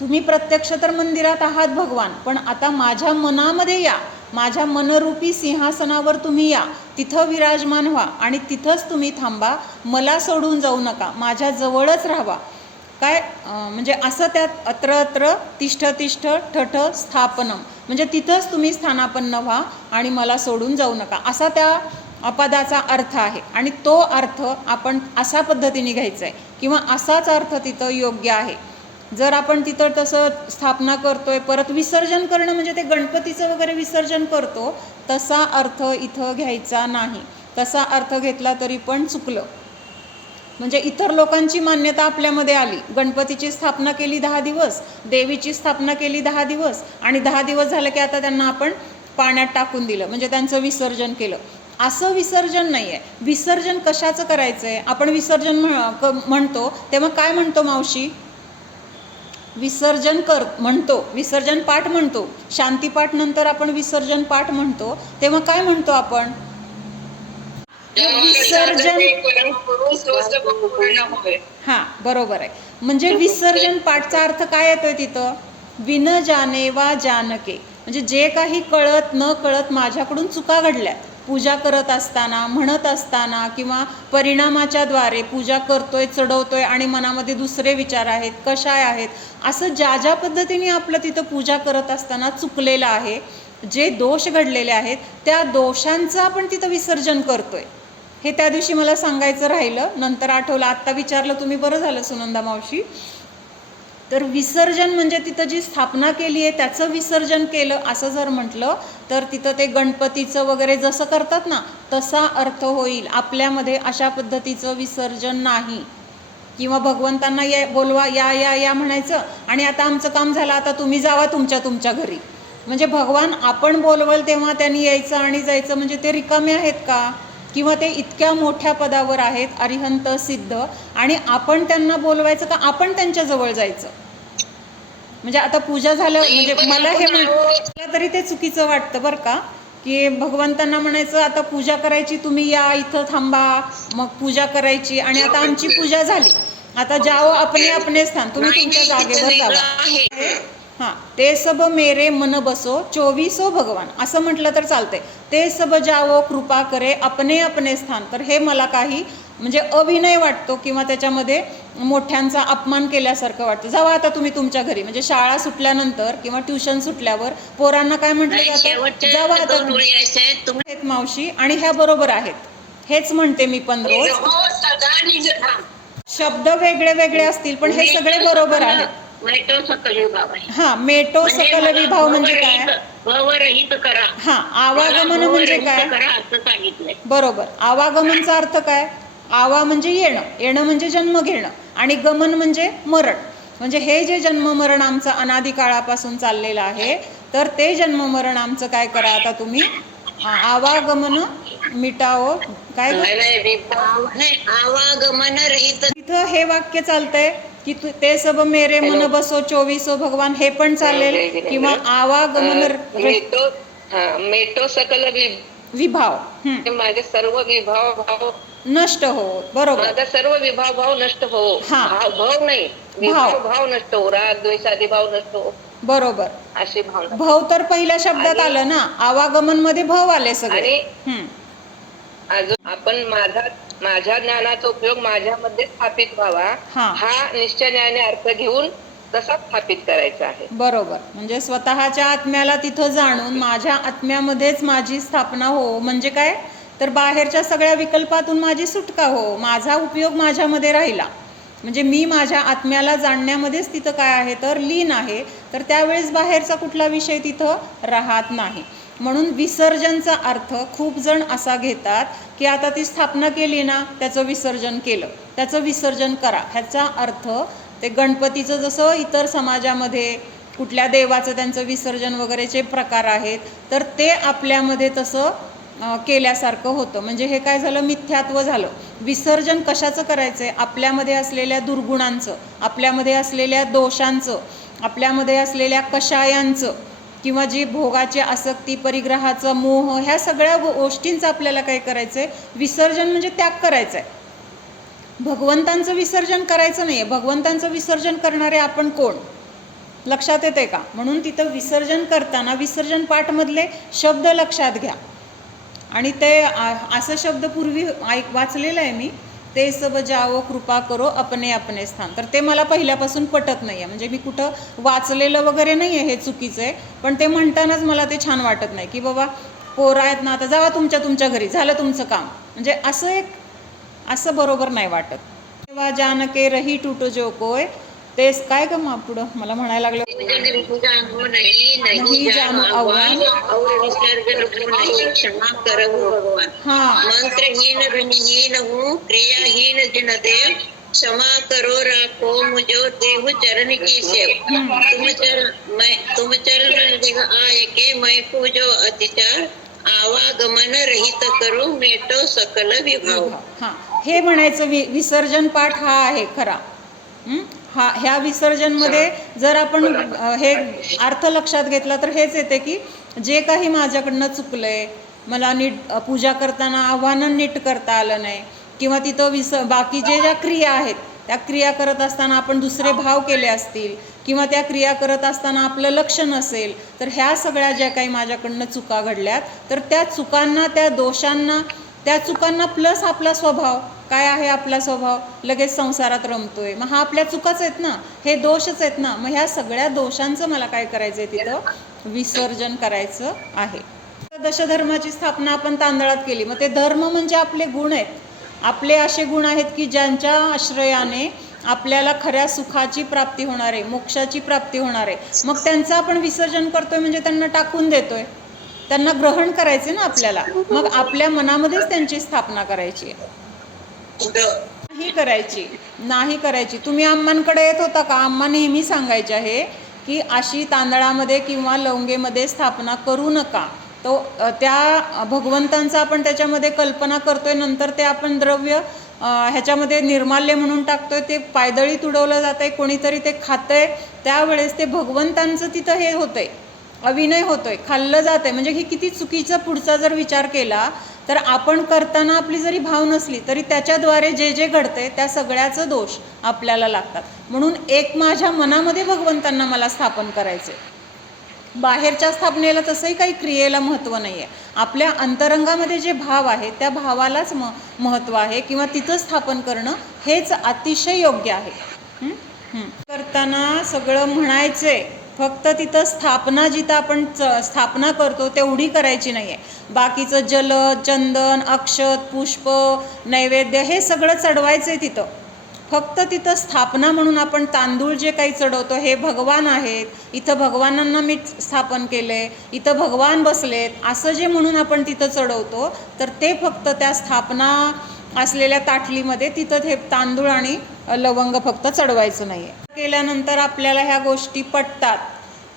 तुम्ही प्रत्यक्ष तर मंदिरात आहात भगवान, पण आता माझ्या मनामध्ये या, माझ्या मनरूपी सिंहासनावर तुम्ही या, तिथं विराजमान व्हा आणि तिथंच तुम्ही थांबा, मला सोडून जाऊ नका, माझ्या जवळच राहावा. काय म्हणजे असं त्यात अत्र अत्र तिष्ठ तिष्ठ ठठ स्थापनम, म्हणजे तिथंच तुम्ही स्थानापन्न व्हा आणि मला सोडून जाऊ नका, असा त्या पदाचा अर्थ आहे. आणि तो अर्थ आपण अशा पद्धतीने घ्यायचा आहे किंवा असाच अर्थ तिथं योग्य आहे. जर आपण तिथं तसं स्थापना करतोय, परत विसर्जन करणं म्हणजे ते गणपतीचं वगैरे विसर्जन करतो, तसा अर्थ इथं घ्यायचा नाही. तसा अर्थ घेतला तरी पण चुकलं. म्हणजे इतर लोकांची मान्यता आपल्यामध्ये आली, गणपतीची स्थापना केली 10 दिवस, देवीची स्थापना केली 10 दिवस, आणि 10 दिवस झालं की आता त्यांना आपण पाण्यात टाकून दिलं, म्हणजे त्यांचं विसर्जन केलं. असं विसर्जन नाही आहे. विसर्जन कशाचं करायचं आहे? आपण विसर्जन म्हणतो तेव्हा काय म्हणतो मावशी? विसर्जन म्हणतो, विसर्जन पाठ म्हणतो. शांतीपाठ नंतर आपण विसर्जन पाठ म्हणतो तेव्हा काय म्हणतो आपण? विसर्जन. हां, बरोबर आहे. म्हणजे विसर्जन पाठचा अर्थ काय येतोय तिथं? विन जाने वा जानके, म्हणजे जे काही कळत न कळत माझ्याकडून चुका घडल्या पूजा करत असताना, म्हणत असताना, किंवा परिणामाच्या द्वारे पूजा करतोय, चढवतोय आणि मनामध्ये दुसरे विचार आहेत, कशाय आहेत, असं ज्या ज्या पद्धतीने आपलं तिथं पूजा करत असताना चुकलेलं आहे, जे दोष घडलेले आहेत, त्या दोषांचं आपण तिथं विसर्जन करतोय. हे त्या दिवशी मला सांगायचं राहिलं, नंतर आठवलं. आत्ता विचारलं तुम्ही, बरं झालं सुनंदा मावशी. तर विसर्जन म्हणजे तिथं जी स्थापना केली आहे त्याचं विसर्जन केलं असं जर म्हटलं तर तिथं ते गणपतीचं वगैरे जसं करतात ना तसा अर्थ होईल. आपल्यामध्ये अशा पद्धतीचं विसर्जन नाही. किंवा भगवंतांना बोलवा, या या या म्हणायचं आणि आता आमचं काम झालं, आता तुम्ही जावा तुमच्या तुमच्या घरी. म्हणजे भगवान आपण बोलवल तेव्हा त्यांनी यायचं आणि जायचं, म्हणजे ते रिकामे आहेत का? किंवा ते इतक्या मोठ्या पदावर आहेत, अरिहंत सिद्ध, आणि आपण त्यांना बोलवायचं का आपण त्यांच्याजवळ जायचं? म्हणजे आता पूजा झालं म्हणजे मला हे म्हटलं तरी ते चुकीचं वाटतं बरं का, की भगवंतांना म्हणायचं आता पूजा करायची, तुम्ही या इथं थांबा, मग पूजा करायची, आणि आता आमची पूजा झाली, आता जाओ अपने अपने स्थान, तुम्ही तुमच्या जागेवर जावा. हां, ते सब मेरे मन बसो चोवीसो भगवान असं म्हटलं तर चालतंय. ते सब जाओ कृपा करे अपने अपने स्थान. तर हे मला काही म्हणजे अभिनय वाटतो किंवा त्याच्यामध्ये मोठ्यांचा अपमान केल्यासारखं वाटतं. जावा आता तुम्ही तुमच्या घरी. म्हणजे शाळा सुटल्यानंतर किंवा ट्युशन सुटल्यावर पोरांना काय म्हटलं जातं? जावा आता तुम्ही. मावशी, आणि ह्या बरोबर आहेत, हेच म्हणते मी पण रोज. शब्द वेगळे वेगळे असतील पण हे सगळे बरोबर आहेत. हा, मेटो सकल विभाव म्हणजे काय? हा, आवागमन म्हणजे काय? बरोबर. आवागमनचा अर्थ काय? आवा म्हणजे येणं, येणं म्हणजे जन्म घेणं, आणि गमन म्हणजे मरण. म्हणजे हे जे जन्म मरण आमचं अनादी काळापासून चाललेलं आहे, तर ते जन्म मरण आमचं काय करा आता तुम्ही? आवागमन मिटाओ. काय आवागमन रहित. तिथं हे वाक्य चालतंय की ते सब मेरे मन बसो चोवीसो भगवान, हे पण चालेल. किंवा आवागमन मेटो सकल विभाव, माझे सर्व विभाव भाव नष्ट हो. बरोबर. माझा सर्व विभाव भाव नष्ट हो. भाव नाही, विभाव भाव नष्ट हो. राग द्वेष आदी भाव नष्ट हो. बरोबर. असे भाव. भाव तर पहिल्या शब्दात आलं ना, आवागमन मध्ये भाव आले सगळे. अजून आपण माझ्या ज्ञानाचा उपयोग माझ्यामध्ये स्थापित व्हावा, हा निश्चयाने अर्थ घेऊन तसा स्थापित करायचा आहे. बरोबर. म्हणजे स्वतःच्या आत्म्याला तिथं जाणून माझ्या आत्म्यामध्येच माझी स्थापना हो. म्हणजे काय? तर बाहेरच्या सगळ्या विकल्पातून माझी सुटका हो, माझा उपयोग माझ्यामध्ये राहिला. म्हणजे मी माझ्या आत्म्याला जाणण्यामध्येच तिथं काय आहे तर लीन आहे. तर त्यावेळेस बाहेरचा कुठला विषय तिथं राहत नाही. म्हणून विसर्जनचा अर्थ खूप जण असा घेतात की आता ती स्थापना केली ना, त्याचं विसर्जन केलं, त्याचं विसर्जन करा. ह्याचा अर्थ ते गणपतीचं जसं इतर समाजामध्ये कुठल्या देवाचं त्यांचं विसर्जन वगैरेचे प्रकार आहेत, तर ते आपल्यामध्ये तसं केल्यासारखं होतं. म्हणजे हे काय झालं? मिथ्यात्व झालं. विसर्जन कशाचं करायचं आहे? आपल्यामध्ये असलेल्या दुर्गुणांचं, आपल्यामध्ये असलेल्या दोषांचं, आपल्यामध्ये असलेल्या कषायांचं, किंवा जी भोगाची आसक्ती, परिग्रहाचं मोह, ह्या सगळ्या गोष्टींचं आपल्याला काय करायचं आहे? विसर्जन म्हणजे त्याग करायचं आहे. भगवंतांचं विसर्जन करायचं नाही आहे. भगवंतांचं विसर्जन करणारे आपण कोण? लक्षात येते का? म्हणून तिथं विसर्जन करताना विसर्जन पाठमधले शब्द लक्षात घ्या. आणि ते असं शब्द पूर्वी वाचलेलं आहे मी, ते सब जाओ कृपा करो अपने अपने स्थान. तर ते मला पहिल्यापासून पटत नाही आहे. म्हणजे मी कुठं वाचलेलं वगैरे नाही आहे, हे चुकीचं आहे. पण ते म्हणतानाच मला ते छान वाटत नाही की बाबा पोरं आहेत ना, आता जावा तुमच्या तुमच्या घरी, झालं तुमचं काम. म्हणजे असं बरोबर नाही वाटत. तेव्हा जानके रही टूट जो कोय, तेच काय ग मग पुढं मला म्हणायला लागलं, नाही जाणू आव्हान क्षमा करहु भगवान. मंत्रहीन ध्वनिहीन हूँ, क्रियाहीन जिन देव, क्षमा करो राखो मुझो देहु चरण की सेव. तुम चरण देह आए के मैं पूजो अतिचार, आवागमन रहित करू मेटो सकल विभाव. हां, हे म्हणायचं. विसर्जन पाठ हा आहे खरा. ह्या विसर्जनमध्ये जर आपण हे अर्थ लक्षात घेतला तर हेच येते की जे काही माझ्याकडनं चुकलंय, मला नीट पूजा करताना आव्हानं नीट करता आलं नाही, किंवा तिथं बाकीचे ज्या क्रिया आहेत त्या क्रिया करत असताना आपण दुसरे भाव केले असतील, किंवा त्या क्रिया करत असताना आपलं लक्ष नसेल, तर ह्या सगळ्या ज्या काही माझ्याकडनं चुका घडल्यात, तर त्या चुकांना, त्या चुकांना प्लस आपला स्वभाव काय आहे, आपला स्वभाव लगेच संसारात रमतोय, मग हा आपल्या चुकाच आहेत ना, हे दोषच आहेत ना. मग ह्या सगळ्या दोषांचं मला काय करायचं आहे, तिथं विसर्जन करायचं आहे. दशधर्माची स्थापना आपण तांदळात केली. मग ते धर्म म्हणजे आपले गुण आहेत, आपले असे गुण आहेत की ज्यांच्या आश्रयाने आपल्याला खऱ्या सुखाची प्राप्ती होणार आहे, मोक्षाची प्राप्ती होणार आहे. मग त्यांचं आपण विसर्जन करतोय म्हणजे त्यांना टाकून देतोय, त्यांना ग्रहण करायचे ना आपल्याला. मग आपल्या मनामध्येच त्यांची स्थापना करायची नाही करायची. तुम्ही आम्मांकडे येत होता का? आम्मा नेहमी सांगायचे आहे की अशी तांदळामध्ये किंवा लवंगेमध्ये स्थापना करू नका. तो त्या भगवंतांचा आपण त्याच्यामध्ये कल्पना करतोय, नंतर ते आपण द्रव्य ह्याच्यामध्ये निर्माल्य म्हणून टाकतोय, ते पायदळी तुडवलं जात आहे, कोणीतरी ते खातंय, त्यावेळेस ते भगवंतांचं तिथं हे होतंय, अभिनय होतोय, खाल्लं जात आहे. म्हणजे ही किती चुकीचा पुढचा जर विचार केला तर आपण करताना आपली जरी भाव नसली तरी त्याच्याद्वारे जे जे घडते त्या सगळ्याचं दोष आपल्याला लागतात. म्हणून एक माझ्या मनामध्ये भगवंतांना मला स्थापन करायचे. बाहेरच्या स्थापनेला तसंही काही क्रियेला महत्त्व नाही आहे. आपल्या अंतरंगामध्ये जे भाव आहे त्या भावालाच महत्त्व आहे, किंवा तिथं स्थापन करणं हेच अतिशय योग्य आहे. करताना सगळं म्हणायचंय, फक्त तिथं स्थापना जिथं आपण स्थापना करतो तेवढी करायची नाही आहे. बाकीचं जल, चंदन, अक्षत, पुष्प, नैवेद्य हे सगळं चढवायचं आहे तिथं. फक्त तिथं स्थापना म्हणून आपण तांदूळ जे काही चढवतो, हे भगवान आहेत, इथं भगवानांना मी स्थापन केलं आहे, इथं भगवान बसलेत, असं जे म्हणून आपण तिथं चढवतो, तर ते फक्त त्या स्थापना असलेल्या ताटलीमध्ये तिथं हे तांदूळ आणि लवंग फक्त चढवायचं नाही आहे. केल्यानंतर आपल्याला ह्या गोष्टी पटतात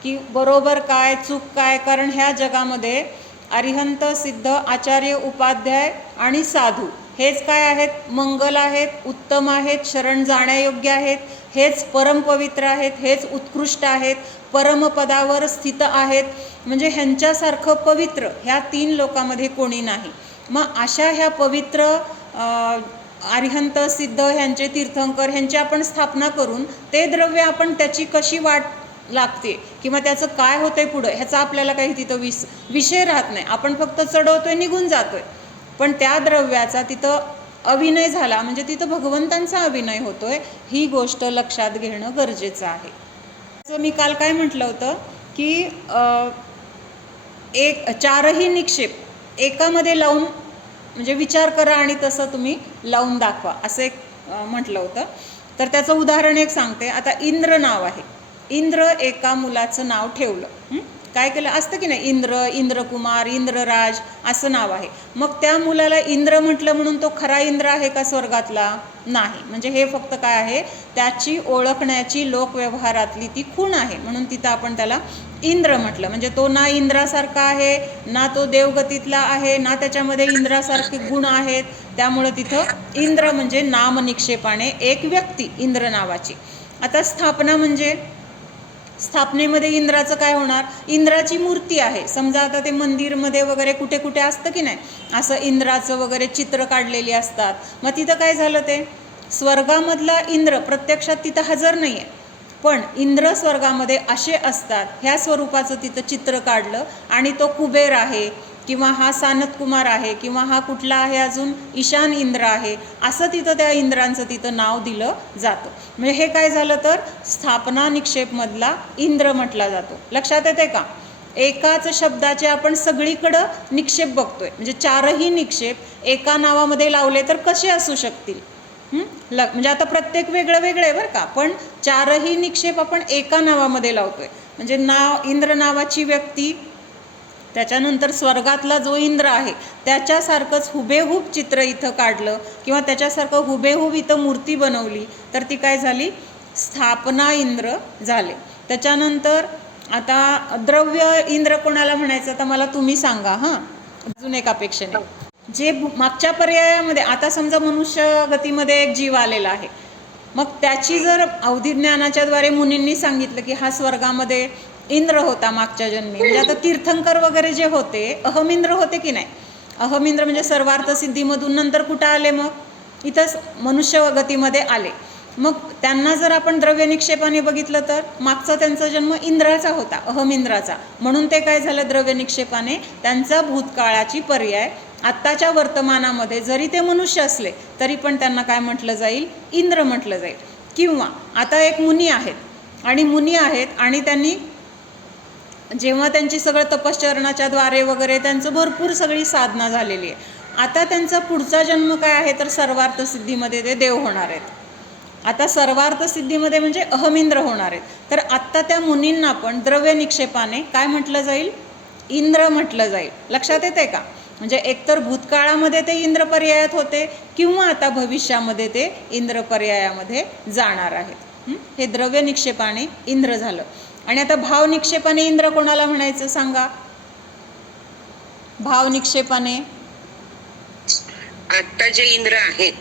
की बरोबर काय चूक काय. कारण ह्या जगामध्ये अरिहंत, सिद्ध, आचार्य, उपाध्याय आणि साधू हेच काय आहेत, मंगल आहेत, उत्तम आहेत, शरण जाण्यायोग्य आहेत, हेच परमपवित्र आहेत, हेच उत्कृष्ट आहेत, परमपदावर स्थित आहेत. म्हणजे ह्यांच्यासारखं पवित्र ह्या 3 लोकांमध्ये कोणी नाही. मग अशा ह्या पवित्र अरिहंत, सिद्ध, ह्यांचे तीर्थंकर, ह्यांची आपण स्थापना करून ते द्रव्य आपण त्याची कशी वाट लागते किंवा त्याचं काय होतंय पुढं ह्याचा आपल्याला काही तिथं विषय राहत नाही. आपण फक्त चढवतोय, निघून जातोय. पण त्या द्रव्याचा तिथं अभिनय झाला म्हणजे तिथं भगवंतांचा अभिनय होतोय, ही गोष्ट लक्षात घेणं गरजेचं आहे. मी काल काय म्हटलं होतं की 4ही निक्षेप एकामध्ये लावून म्हणजे विचार करा आणि तसं तुम्ही लावून दाखवा असं एक म्हटलं होतं. तर त्याचं उदाहरण एक सांगते. आता इंद्र नाव आहे. इंद्र एका मुलाचं नाव ठेवलं. काय केलं असतं की नाही, इंद्र, इंद्रकुमार, इंद्रराज असं नाव आहे. मग त्या मुलाला इंद्र म्हटलं म्हणून तो खरा इंद्र आहे का स्वर्गातला? नाही. म्हणजे हे फक्त काय आहे, त्याची ओळखण्याची लोकव्यवहारातली ती खूण आहे, म्हणून तिथं आपण त्याला इंद्र म्हटलं. म्हणजे तो ना इंद्रासारखा आहे, ना तो देवगतीतला आहे, ना त्याच्यामध्ये इंद्रासारखे गुण आहेत. त्यामुळं तिथं इंद्र म्हणजे नामनिक्षेपाने एक व्यक्ती इंद्र नावाची. आता स्थापना म्हणजे स्थापनेमध्ये इंद्राचं काय होणार, इंद्राची मूर्ती आहे. समजा आता ते मंदिरमध्ये वगैरे कुठे कुठे असतं की नाही असं इंद्राचं वगैरे चित्र काढलेली असतात. मग तिथं काय झालं, ते स्वर्गामधला इंद्र प्रत्यक्षात तिथं हजर नाही आहे, पण इंद्र स्वर्गामध्ये असे असतात ह्या स्वरूपाचं तिथं चित्र काढलं आणि तो कुबेर आहे किंवा हा सानत कुमार आहे किंवा हा कुठला आहे अजून ईशान इंद्र आहे, असं तिथं त्या इंद्रांचं तिथं नाव दिलं जातं. म्हणजे हे काय झालं तर स्थापना निक्षेपमधला इंद्र म्हटला जातो. लक्षात येते का? एकाच शब्दाचे आपण सगळीकडं निक्षेप बघतोय. म्हणजे 4ही निक्षेप एका नावामध्ये लावले तर कसे असू शकतील? म्हणजे आता प्रत्येक वेगळं वेगळं आहे बरं का, पण 4ही निक्षेप आपण एका नावामध्ये लावतोय. म्हणजे इंद्र नावाची व्यक्ती, त्याच्यानंतर स्वर्गातला जो इंद्र आहे त्याच्यासारखंच हुबेहूब चित्र इथं काढलं किंवा त्याच्यासारखं हुबेहूब इथं मूर्ती बनवली तर ती काय झाली, स्थापना इंद्र झाले. त्याच्यानंतर आता द्रव्य इंद्र कोणाला म्हणायचं, तर मला तुम्ही सांगा. अजून एक अपेक्षेने जे मागच्या पर्यायामध्ये, आता समजा मनुष्य गतीमध्ये एक जीव आलेला आहे, मग त्याची जर अवधी ज्ञानाच्या द्वारे मुनींनी सांगितलं की हा स्वर्गामध्ये इंद्र होता मागच्या जन्मी, म्हणजे आता तीर्थंकर वगैरे जे होते अहमिंद्र होते की नाही, अहमिंद्र म्हणजे सर्वार्थ सिद्धीमधून नंतर कुठं आले, मग इथंच मनुष्य गतीमध्ये आले. मग त्यांना जर आपण द्रव्य निक्षेपाने बघितलं तर मागचा त्यांचा जन्म इंद्राचा होता, अहमिंद्राचा, म्हणून ते काय झालं, द्रव्य निक्षेपाने त्यांचा भूतकाळाची पर्याय आत्ताच्या वर्तमानामध्ये जरी ते मनुष्य असले तरी पण त्यांना काय म्हटलं जाईल, इंद्र म्हटलं जाईल. किंवा आता एक मुनी आहेत आणि त्यांनी जेव्हा त्यांची सगळं तपश्चरणाच्या द्वारे वगैरे त्यांचं भरपूर सगळी साधना झालेली आहे, आता त्यांचा पुढचा जन्म काय आहे तर सर्वार्थ सिद्धीमध्ये ते देव होणार आहेत. आता सर्वार्थ सिद्धीमध्ये म्हणजे अहमिंद्र होणार आहेत. तर आत्ता त्या मुनींना पण द्रव्य निक्षेपाने काय म्हटलं जाईल, इंद्र म्हटलं जाईल. लक्षात येते का? म्हणजे एकतर भूतकाळामध्ये ते इंद्र पर्यायात होते किंवा आता भविष्यामध्ये ते इंद्र पर्यायामध्ये जाणार आहेत. हे द्रव्य निक्षेपाने इंद्र झालं. आणि आता भाव निक्षेपाने इंद्र कोणाला म्हणायचं सांगा? भाव निक्षेपाने आता जे इंद्र आहेत,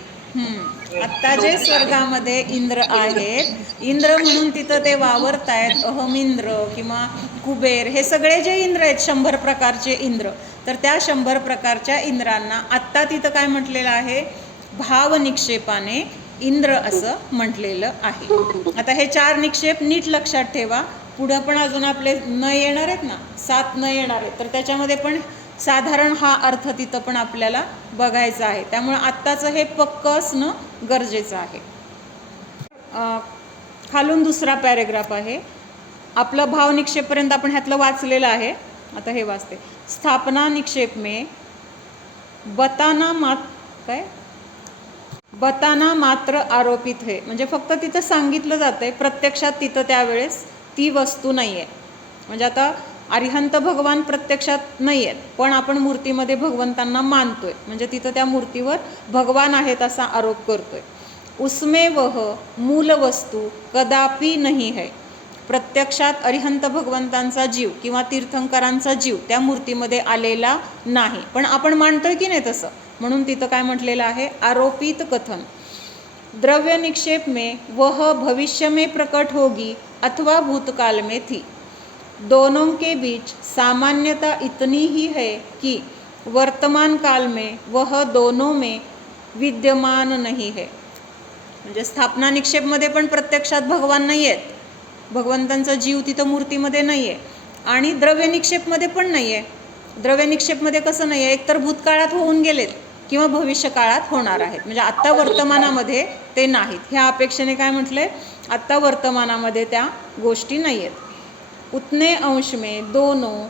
आत्ता जे स्वर्गामध्ये इंद्र आहेत, इंद्र म्हणून तिथं ते वावरत आहेत, अहमिंद्र किंवा कुबेर, हे सगळे जे इंद्र आहेत 100 प्रकारचे इंद्र, तर त्या 100 प्रकारच्या इंद्रांना आत्ता तिथं काय म्हटलेलं आहे, भाव निक्षेपाने इंद्र असं म्हटलेलं आहे. आता हे 4 निक्षेप नीट लक्षात ठेवा. पुढं पण अजून आपले न येणार आहेत ना, 7 न येणार आहेत, तर त्याच्यामध्ये पण साधारण हा अर्थ तिथं पण आपल्याला बघायचा आहे. त्यामुळे आत्ताचं हे पक्कं असणं गरजेचं आहे. खालून दुसरा पॅरेग्राफ आहे. आपलं भाव निक्षेपपर्यंत आपण ह्यातलं वाचलेलं आहे. आता हे वाचते. स्थापना निक्षेप में बताना मात्र आरोपित है, म्हणजे फक्त तिथं सांगितलं जातंय, प्रत्यक्षात तिथं त्यावेळेस ती वस्तू नाही आहे. म्हणजे आता अरिहंत भगवान प्रत्यक्षात नाही आहेत, पण आपण मूर्तीमध्ये भगवंतांना मानतोय, म्हणजे तिथं त्या मूर्तीवर भगवान आहेत असा आरोप करतोय. उसमें वह मूल वस्तू कदापि नहीं है, प्रत्यक्षात अरिहंत भगवंतांचा जीव किंवा तीर्थंकरांचा जीव त्या मूर्तीमध्ये आलेला नाही, पण आपण मानतोय की नाही तसं, म्हणून तिथं काय म्हटलेलं आहे, आरोपित कथन. द्रव्य निक्षेप में वह भविष्य में प्रकट होगी अथवा भूतकाल में थी, दोनों के बीच सामान्यता इतनी ही है कि वर्तमान काल में वह दोनों में विद्यमान नहीं है. म्हणजे स्थापना निक्षेपमध्ये पण प्रत्यक्षात भगवान नाही आहेत, भगवंतांचा जीव तिथं मूर्तीमध्ये नाही आहे, आणि द्रव्य निक्षेपमध्ये पण नाही आहे. द्रव्य निक्षेपमध्ये कसं नाही आहे, एकतर भूतकाळात होऊन गेलेत किंवा भविष्य काळात होणार आहेत, म्हणजे आत्ता वर्तमानामध्ये ते नाहीत. ह्या अपेक्षेने काय म्हटलंय, आत्ता वर्तमानामध्ये त्या गोष्टी नाही आहेत. उतने अंश में दोनों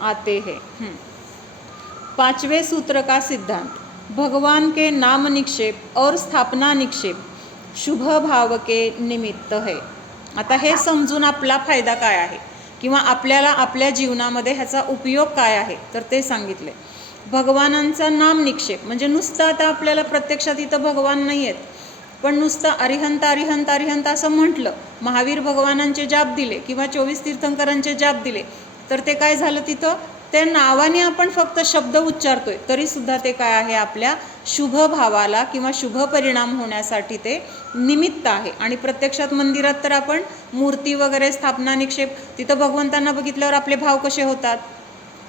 आते हैं. 5वें सूत्र का सिद्धांत, भगवान के नाम निक्षेप और स्थापना निक्षेप शुभ भाव के निमित्त है. आता हे समजून आपला फायदा काय आहे किंवा आपल्याला आपल्या जीवनामध्ये ह्याचा उपयोग काय आहे तर ते सांगितले. भगवानांचा नाम निक्षेप म्हणजे नुसतं आता आपल्याला प्रत्यक्षात इथं भगवान नाही आहेत, पण नुसतं अरिहंत अरिहंत अरिहंत असं म्हटलं, महावीर भगवानांचे जाप दिले किंवा 24 तीर्थंकरांचे जाप दिले, तर ते काय झालं, तिथं त्या नावाने आपण फक्त शब्द उच्चारतोय तरीसुद्धा ते काय आहे, आपल्या शुभ भावाला किंवा शुभ परिणाम होण्यासाठी ते निमित्त आहे. आणि प्रत्यक्षात मंदिरात तर आपण मूर्ती वगैरे स्थापना निक्षेप, तिथं भगवंतांना बघितल्यावर आपले भाव कसे होतात,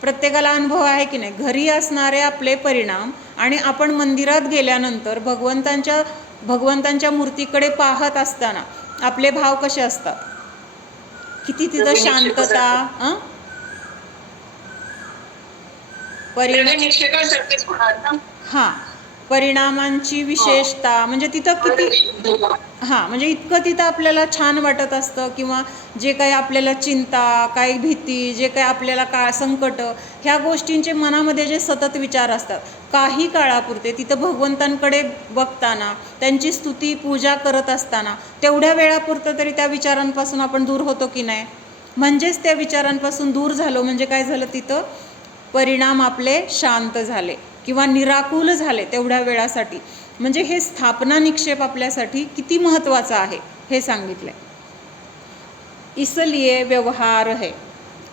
प्रत्येकाला अनुभव आहे की नाही, घरी असणारे आपले परिणाम आणि आपण मंदिरात गेल्यानंतर भगवंतांच्या मूर्तीकडे पाहत असताना आपले भाव कसे असतात, किती तिथं शांतता, परिणामांची विशेषता, म्हणजे तिथं किती म्हणजे इतकं तिथं आपल्याला छान वाटत असतं, किंवा जे काही आपल्याला चिंता, काही भीती, जे काही आपल्याला संकट, ह्या गोष्टींचे मनामध्ये जे सतत विचार असतात, काही काळापुरते तिथं भगवंतांकडे बघताना, त्यांची स्तुती पूजा करत असताना तेवढ्या वेळापुरतं तरी त्या विचारांपासून आपण दूर होतो की नाही. म्हणजेच त्या विचारांपासून दूर झालो म्हणजे काय झालं, तिथं परिणाम आपले शांत झाले किंवा निराकूल झाले तेवढ्या वेळासाठी. म्हणजे हे स्थापना निक्षेप आपल्यासाठी किती महत्त्वाचं आहे हे सांगितलंय. इसलिए व्यवहार है,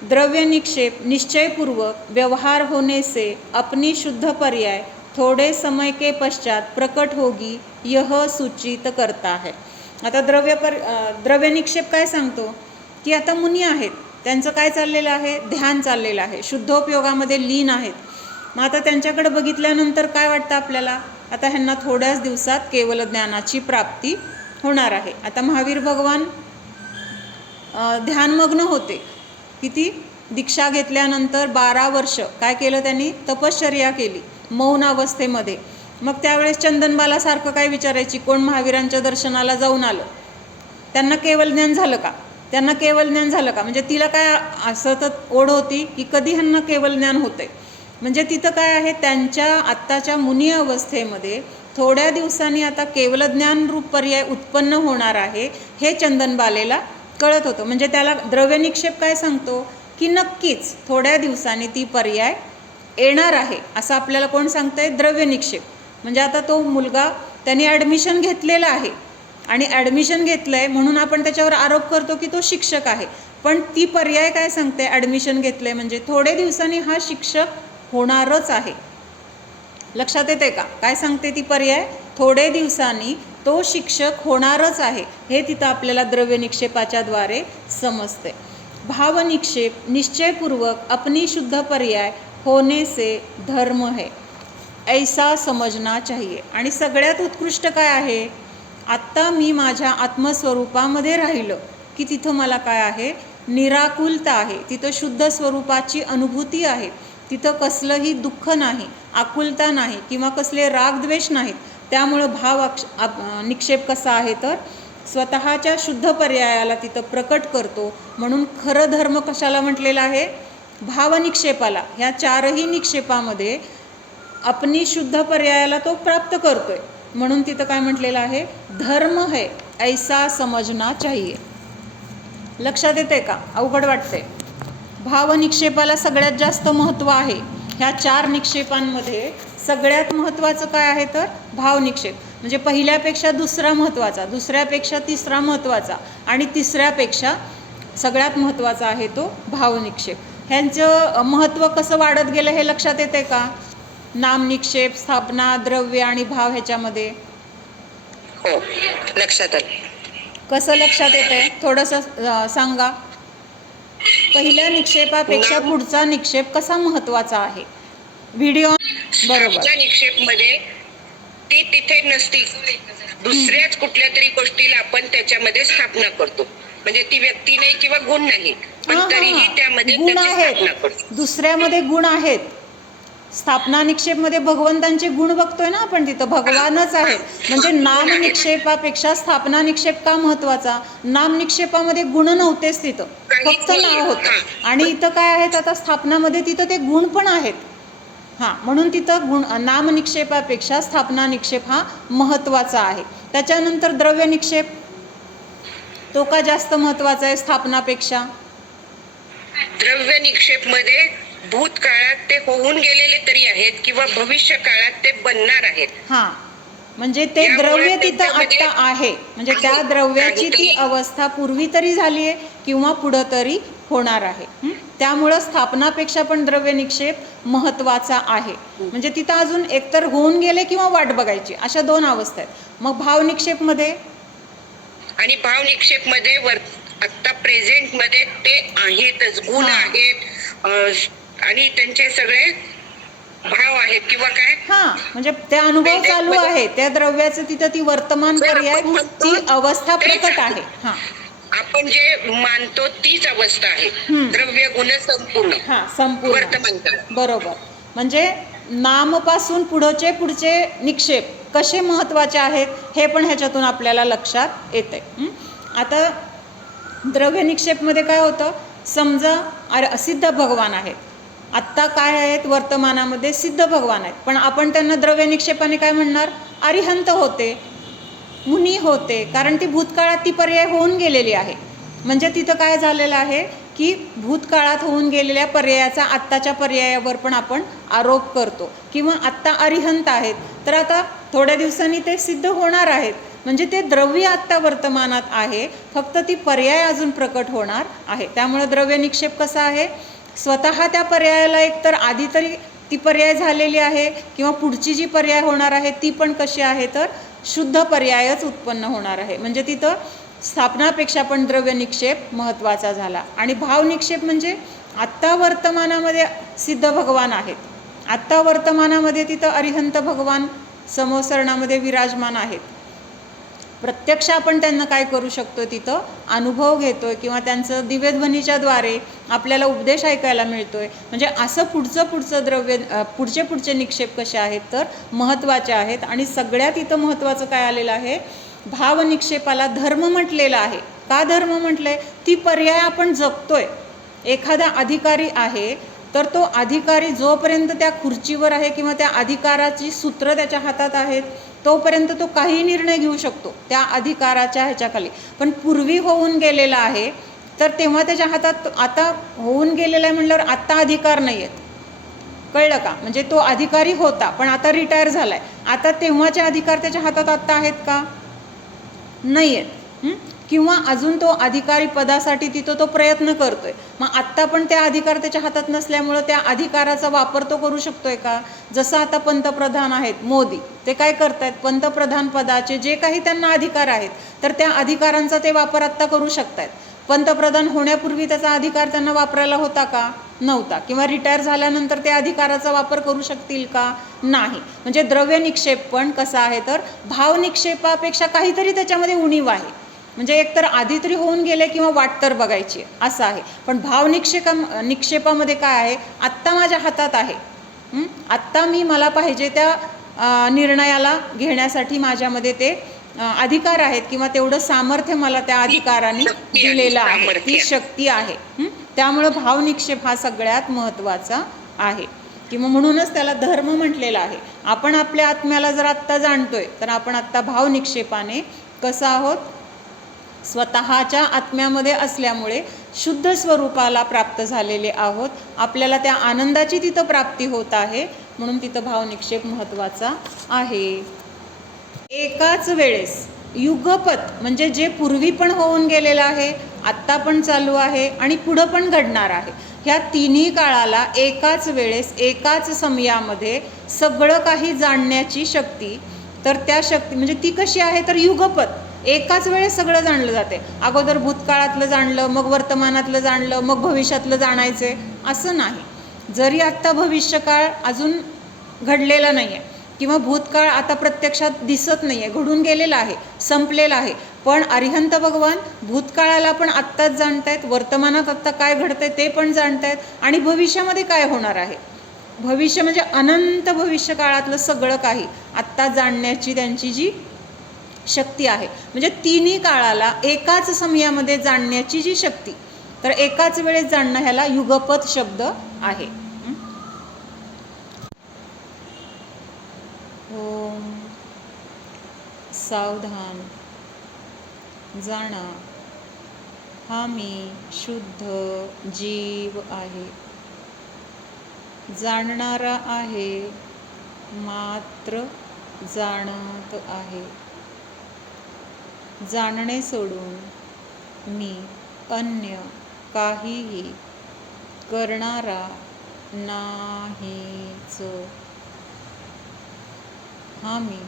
द्रव्य निक्षेप निश्चयपूर्वक व्यवहार होने से अपनी शुद्ध पर्याय थोड़े समय के पश्चात प्रकट होगी यह सूचित करता है. आता द्रव्य निक्षेप काय सांगतो की आता मुनी आहेत, त्यांचं काय चाललेलं आहे, ध्यान चाललेलं आहे, शुद्धोपयोगामध्ये लीन आहेत. मग आता त्यांच्याकडे बघितल्यानंतर काय वाटतं आपल्याला, आता ह्यांना थोड्याच दिवसात केवल ज्ञानाची प्राप्ती होणार आहे. आता महावीर भगवान ध्यानमग्न होते. किती दीक्षा घेतल्यानंतर 12 वर्ष काय केलं त्यांनी, तपश्चर्या केली मौन अवस्थेमध्ये. मग त्यावेळेस चंदनबालासारखं काय विचारायची, कोण महावीरांच्या दर्शनाला जाऊन आलं, त्यांना केवल ज्ञान झालं का, त्यांना केवल ज्ञान झालं का. म्हणजे तिला काय असं तर ओढ होती की कधी ह्यांना केवल ज्ञान होतंय. म्हणजे तिथं काय आहे, त्यांच्या आत्ताच्या मुनी अवस्थेमध्ये थोड्या दिवसांनी आता केवल ज्ञान रूप पर्याय उत्पन्न होणार आहे हे चंदनबालेला कळत होतं. म्हणजे त्याला द्रव्य निक्षेप काय सांगतो की नक्कीच थोड्या दिवसांनी ती पर्याय येणार आहे असं आपल्याला कोण सांगतंय, द्रव्य निक्षेप. म्हणजे आता तो मुलगा त्याने ॲडमिशन घेतलेलं आहे आणि ॲडमिशन घेतलं आहे म्हणून आपण त्याच्यावर आरोप करतो की तो शिक्षक आहे. पण ती पर्याय काय सांगते, ॲडमिशन घेतलं आहे म्हणजे थोडे दिवसांनी हा शिक्षक होणारच आहे. लक्षात येते का, काय सांगते ती पर्याय, थोडे दिवसांनी तो शिक्षक होणारच आहे हे तिथं आपल्याला द्रव्य निक्षेपाच्या द्वारे समजते. भावनिक्षेप निश्चयपूर्वक अपनी शुद्ध पर्याय होने से धर्म है ऐसा समजना चाहिए. आणि सगळ्यात उत्कृष्ट काय आहे, आत्ता मी माझ्या आत्मस्वरूपामध्ये राहिलं की तिथं मला काय आहे, निराकुलता आहे, तिथं शुद्ध स्वरूपाची अनुभूती आहे, तिथं कसलंही दुःख नाही, आकुलता नाही किंवा कसले रागद्वेष नाहीत. त्यामुळं निक्षेप कसा आहे तर स्वतःच्या शुद्ध पर्यायाला तिथं प्रकट करतो. म्हणून खरं धर्म कशाला म्हटलेला आहे, भावनिक्षेपाला. ह्या 4ही निक्षेपामध्ये अपनी शुद्ध पर्यायाला तो प्राप्त करतोय म्हणून तिथं काय म्हटलेलं आहे, धर्म है ऐसा समजना चाहिए. लक्षात येते का, अवघड वाटते. भावनिक्षेपाला सगळ्यात जास्त महत्त्व आहे. ह्या 4 निक्षेपांमध्ये सगळ्यात महत्त्वाचं काय आहे तर भावनिक्षेप. म्हणजे पहिल्यापेक्षा दुसरा महत्त्वाचा, दुसऱ्यापेक्षा तिसरा महत्त्वाचा आणि तिसऱ्यापेक्षा सगळ्यात महत्त्वाचा आहे तो भावनिक्षेप. ह्यांचं महत्त्व कसं वाढत गेलं हे लक्षात येते का, नामनिक्षेप, स्थापना, द्रव्य आणि भाव ह्याच्यामध्ये. हो, लक्षात आलं. कसं लक्षात येते थोडंसं सांगा. पहिल्या निक्षेपापेक्षा पुढचा निक्षेप कसा महत्त्वाचा आहे. व्हिडिओ बरोबर. निक्षेप मध्ये ती तिथे नसती, दुसऱ्याच कुठल्या तरी गोष्टीला आपण त्याच्यामध्ये स्थापना करतो. म्हणजे ती व्यक्ती नाही किंवा गुण नाही, पण तरीही त्यामध्ये गुण आहेत, दुसऱ्यामध्ये गुण आहेत. स्थापना निक्षेपमध्ये भगवंतांचे गुण बघतोय ना आपण, तिथं भगवानच आहेत. म्हणजे नाम निक्षेपापेक्षा स्थापना निक्षेप का महत्त्वाचा, नाम निक्षेपामध्ये गुण नव्हतेच, तिथं फक्त नाव होतं. आणि इथं काय आहेत आता स्थापनामध्ये, तिथं ते गुण पण आहेत. म्हणून तिथं नाम निक्षेपापेक्षा स्थापना निक्षेप हा महत्त्वाचा आहे. त्याच्यानंतर द्रव्य निक्षेप, तो का जास्त महत्त्वाचा आहे स्थापनापेक्षा. द्रव्य निक्षेप मध्ये भूतकाळात ते होऊन गेलेले तरी आहेत किंवा भविष्य काळात ते बनणार आहेत. म्हणजे ते द्रव्य तिथं आत्ता आहे. म्हणजे त्या द्रव्याची ती अवस्था पूर्वी तरी झाली आहे किंवा पुढं तरी होणार आहे. त्यामुळं स्थापनापेक्षा पण द्रव्य निक्षेप महत्त्वाचा आहे. म्हणजे तिथं अजून एकतर होऊन गेले किंवा वाट बघायची, अशा 2 अवस्था आहेत. मग भावनिक्षेपमध्ये, आणि भावनिक्षेपमध्ये आत्ता प्रेझेंट मध्ये ते आहेतच, गुण आहेत आणि त्यांचे सगळे भाव आहेत किंवा काय, म्हणजे ते अनुभव चालू आहे त्या द्रव्याचं, तिथं ती वर्तमान पर्याय ती अवस्था प्रकट आहे. आपण जे मानतो तीच अवस्था आहे, द्रव्य गुण संपूर्ण वर्तमान काळ. बरोबर. म्हणजे नामपासून पुढचे निक्षेप कसे महत्त्वाचे आहेत हे पण ह्याच्यातून आपल्याला लक्षात येते. आता द्रव्य निक्षेपमध्ये काय होतं, समजा सिद्ध भगवान आहेत, आत्ता काय आहेत, वर्तमानामध्ये सिद्ध भगवान आहेत, पण आपण त्यांना द्रव्य निक्षेपाने काय म्हणणार, अरिहंत होते, मुनी होते, कारण ती भूतकाळात ती पर्याय होऊन गेलेली आहे. म्हणजे तिथं काय झालेलं आहे की भूतकाळात होऊन गेलेल्या पर्यायाचा आत्ताच्या पर्यायावर पण आपण आरोप करतो. किंवा आत्ता अरिहंत आहेत तर आता थोड्या दिवसांनी ते सिद्ध होणार आहेत. म्हणजे ते द्रव्य आत्ता वर्तमानात आहे, फक्त ती पर्याय अजून प्रकट होणार आहे. त्यामुळे द्रव्य निक्षेप कसा आहे, स्वतः त्या पर्यायाला एकतर आधी तरी ती पर्याय झालेली आहे किंवा पुढची जी पर्याय होणार आहे ती पण कशी आहे, तर शुद्ध पर्यायच उत्पन्न होणार आहे. म्हणजे तिथं स्थापनापेक्षा पण द्रव्य निक्षेप महत्त्वाचा झाला. आणि भाव निक्षेप म्हणजे आत्ता वर्तमानामध्ये सिद्ध भगवान आहेत, आत्ता वर्तमानामध्ये तिथं अरिहंत भगवान समोसरणामध्ये विराजमान आहेत. प्रत्यक्ष आपण त्यांना काय करू शकतो, तिथं अनुभव घेतोय किंवा त्यांचं दिव्यध्वनीच्या द्वारे आपल्याला उपदेश ऐकायला मिळतोय. म्हणजे असं पुढचं द्रव्य पुढचे निक्षेप कसे आहेत, तर महत्त्वाचे आहेत. आणि सगळ्यात इथं महत्त्वाचं काय आलेलं आहे, भाव निक्षेपाला धर्म म्हटलेला आहे. का धर्म म्हटलंय, ती पर्याय आपण जगतोय. एखादा अधिकारी आहे तर तो अधिकारी जोपर्यंत त्या खुर्चीवर आहे किंवा त्या अधिकाराची सूत्र त्याच्या हातात आहेत तोपर्यंत तो काही निर्णय घेऊ शकतो त्या अधिकाराच्या ह्याच्याखाली. पण पूर्वी होऊन गेलेला आहे तर तेव्हा त्याच्या हातात, आता होऊन गेलेला आहे म्हणल्यावर आत्ता अधिकार नाही आहेत. कळलं का, म्हणजे तो अधिकारी होता पण आता रिटायर झाला आहे. आता तेव्हाचे अधिकार त्याच्या हातात आत्ता आहेत का, नाही आहेत. किंवा अजून तो अधिकारी पदासाठी तिथं तो प्रयत्न करतोय. मग आत्ता पण त्या अधिकार त्याच्या हातात नसल्यामुळं त्या अधिकाराचा वापर तो करू शकतोय का. जसं आता पंतप्रधान आहेत मोदी, ते काय करतायत, पंतप्रधान पदाचे जे काही त्यांना अधिकार आहेत तर त्या अधिकारांचा ते वापर आत्ता करू शकतायत. पंतप्रधान होण्यापूर्वी त्याचा अधिकार त्यांना वापरायला होता का, नव्हता. किंवा रिटायर झाल्यानंतर त्या अधिकाराचा वापर करू शकतील का, नाही. म्हणजे द्रव्य निक्षेप पण कसा आहे, तर भाव निक्षेपापेक्षा काहीतरी त्याच्यामध्ये उणीव आहे. म्हणजे एकतर आधी तरी होऊन गेले किंवा वाट तर बघायची असं आहे. पण भाव निक्षेपामध्ये काय आहे, आत्ता माझ्या हातात आहे, आत्ता मला पाहिजे त्या निर्णयाला घेण्यासाठी माझ्यामध्ये ते अधिकार आहेत किंवा तेवढं सामर्थ्य मला त्या अधिकाराने दिलेलं आहे, ती शक्ती आहे. त्यामुळं भाव निक्षेप हा सगळ्यात महत्त्वाचा आहे किंवा म्हणूनच त्याला धर्म म्हटलेला आहे. आपण आपल्या आत्म्याला जर आत्ता जाणतोय तर आपण आत्ता भाव निक्षेपाने कसं आहोत, स्वतःच्या आत्म्यामध्ये असल्यामुळे शुद्ध स्वरूपाला प्राप्त झालेले आहोत. आपल्याला त्या आनंदाची तिथं प्राप्ती होत आहे, म्हणून तिथं भाव निक्षेप महत्त्वाचा आहे. एकाच वेळेस युगपत म्हणजे जे पूर्वी पण होऊन गेलेलं आहे, आत्ता पण चालू आहे आणि पुढं पण घडणार आहे, ह्या तिन्ही काळाला एकाच वेळेस एकाच समयामध्ये सगळं काही जाणण्याची शक्ती, तर त्या शक्ती म्हणजे ती कशी आहे, तर युगपत एकाच वेळेस सगळं जाणलं जाते. अगोदर भूतकाळातलं जाणलं, मग वर्तमानातलं जाणलं, मग भविष्यातलं जाणायचं असं नाही. जरी आत्ता भविष्यकाळ अजून घडलेला नाही आहे किंवा भूतकाळ आता प्रत्यक्षात दिसत नाही आहे, घडून गेलेला आहे, संपलेला आहे, पण अरिहंत भगवान भूतकाळाला पण आत्ताच जाणतायत, वर्तमानात आत्ता काय घडतंय ते पण जाणतायत आणि भविष्यामध्ये काय होणार आहे, भविष्य म्हणजे अनंत भविष्य काळातलं सगळं काही आत्ता जाणण्याची त्यांची जी शक्ती आहे. म्हणजे तिन्ही काळाला एकाच समयामध्ये जाणण्याची जी शक्ती, तर एकाच वेळेस जाणणं ह्याला युगपत शब्द आहे. ओम सावधान जाणा, हा मी शुद्ध जीव आहे, जाणणारा आहे, मात्र जाणत आहे. जाणणे सोडून मी अन्य काहीही करणारा नाहीच. हा मी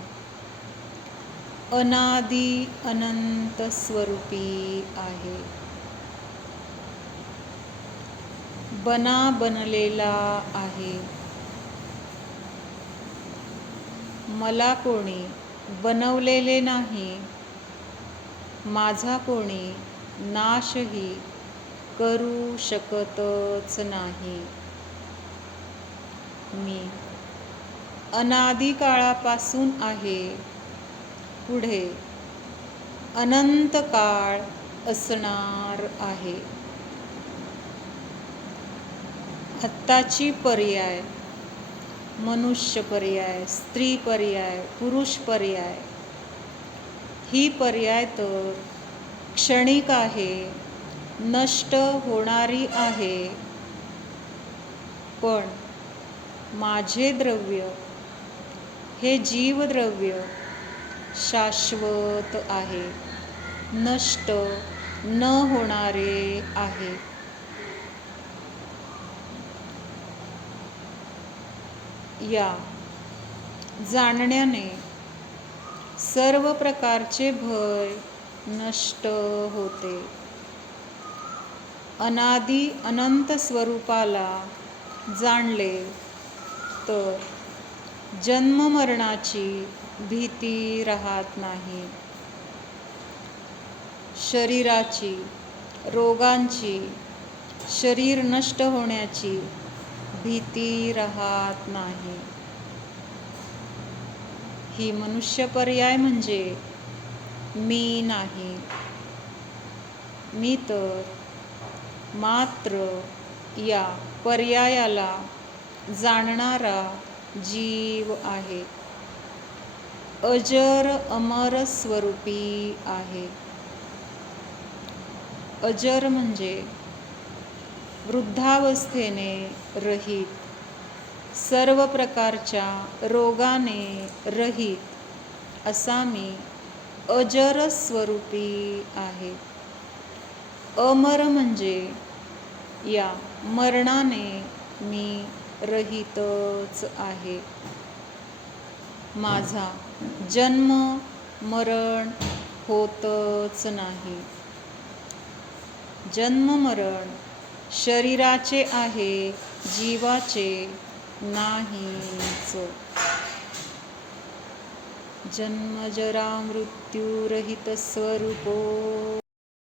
अनादि अनंत स्वरूपी आहे, बनलेला आहे. मला कोणी बनवलेले नाही, माझा कोणी नाशही करू शकतच नाही. मी अनादि काळापासून आहे, पुढे अनंत काळ असणार आहे. आत्ताची पर्याय, मनुष्य पर्याय, स्त्री पर्याय, पुरुष पर्याय, ही पर्याय तर क्षणिक आहे, नष्ट होणारी आहे. पण माझे द्रव्य, हे जीवद्रव्य शाश्वत आहे, नष्ट न होणारे आहे. या जाणण्याने सर्व प्रकारचे भय नष्ट होते. अनादि अनंत स्वरूपाला जाणले तर जन्म मरणाची भीती राहत नाही. शरीराची, रोगांची, शरीर नष्ट होण्याची भीती राहत नाही. ही मनुष्य पर्याय म्हणजे मी नाही. मी तर मात्र या पर्यायाला जाणणारा जीव आहे. अजर अमर स्वरूपी आहे. अजर म्हणजे वृद्धावस्थेने रहित, सर्व प्रकारच्या रोगाने रहित असा मी अजर स्वरूपी आहे. अमर म्हणजे या मरणाने मी रहितच आहे. माझा जन्म मरण होतच नाही. जन्म मरण शरीराचे आहे, जीवाचे नाहीच. जन्म जरा मृत्यू रहित स्वरूपो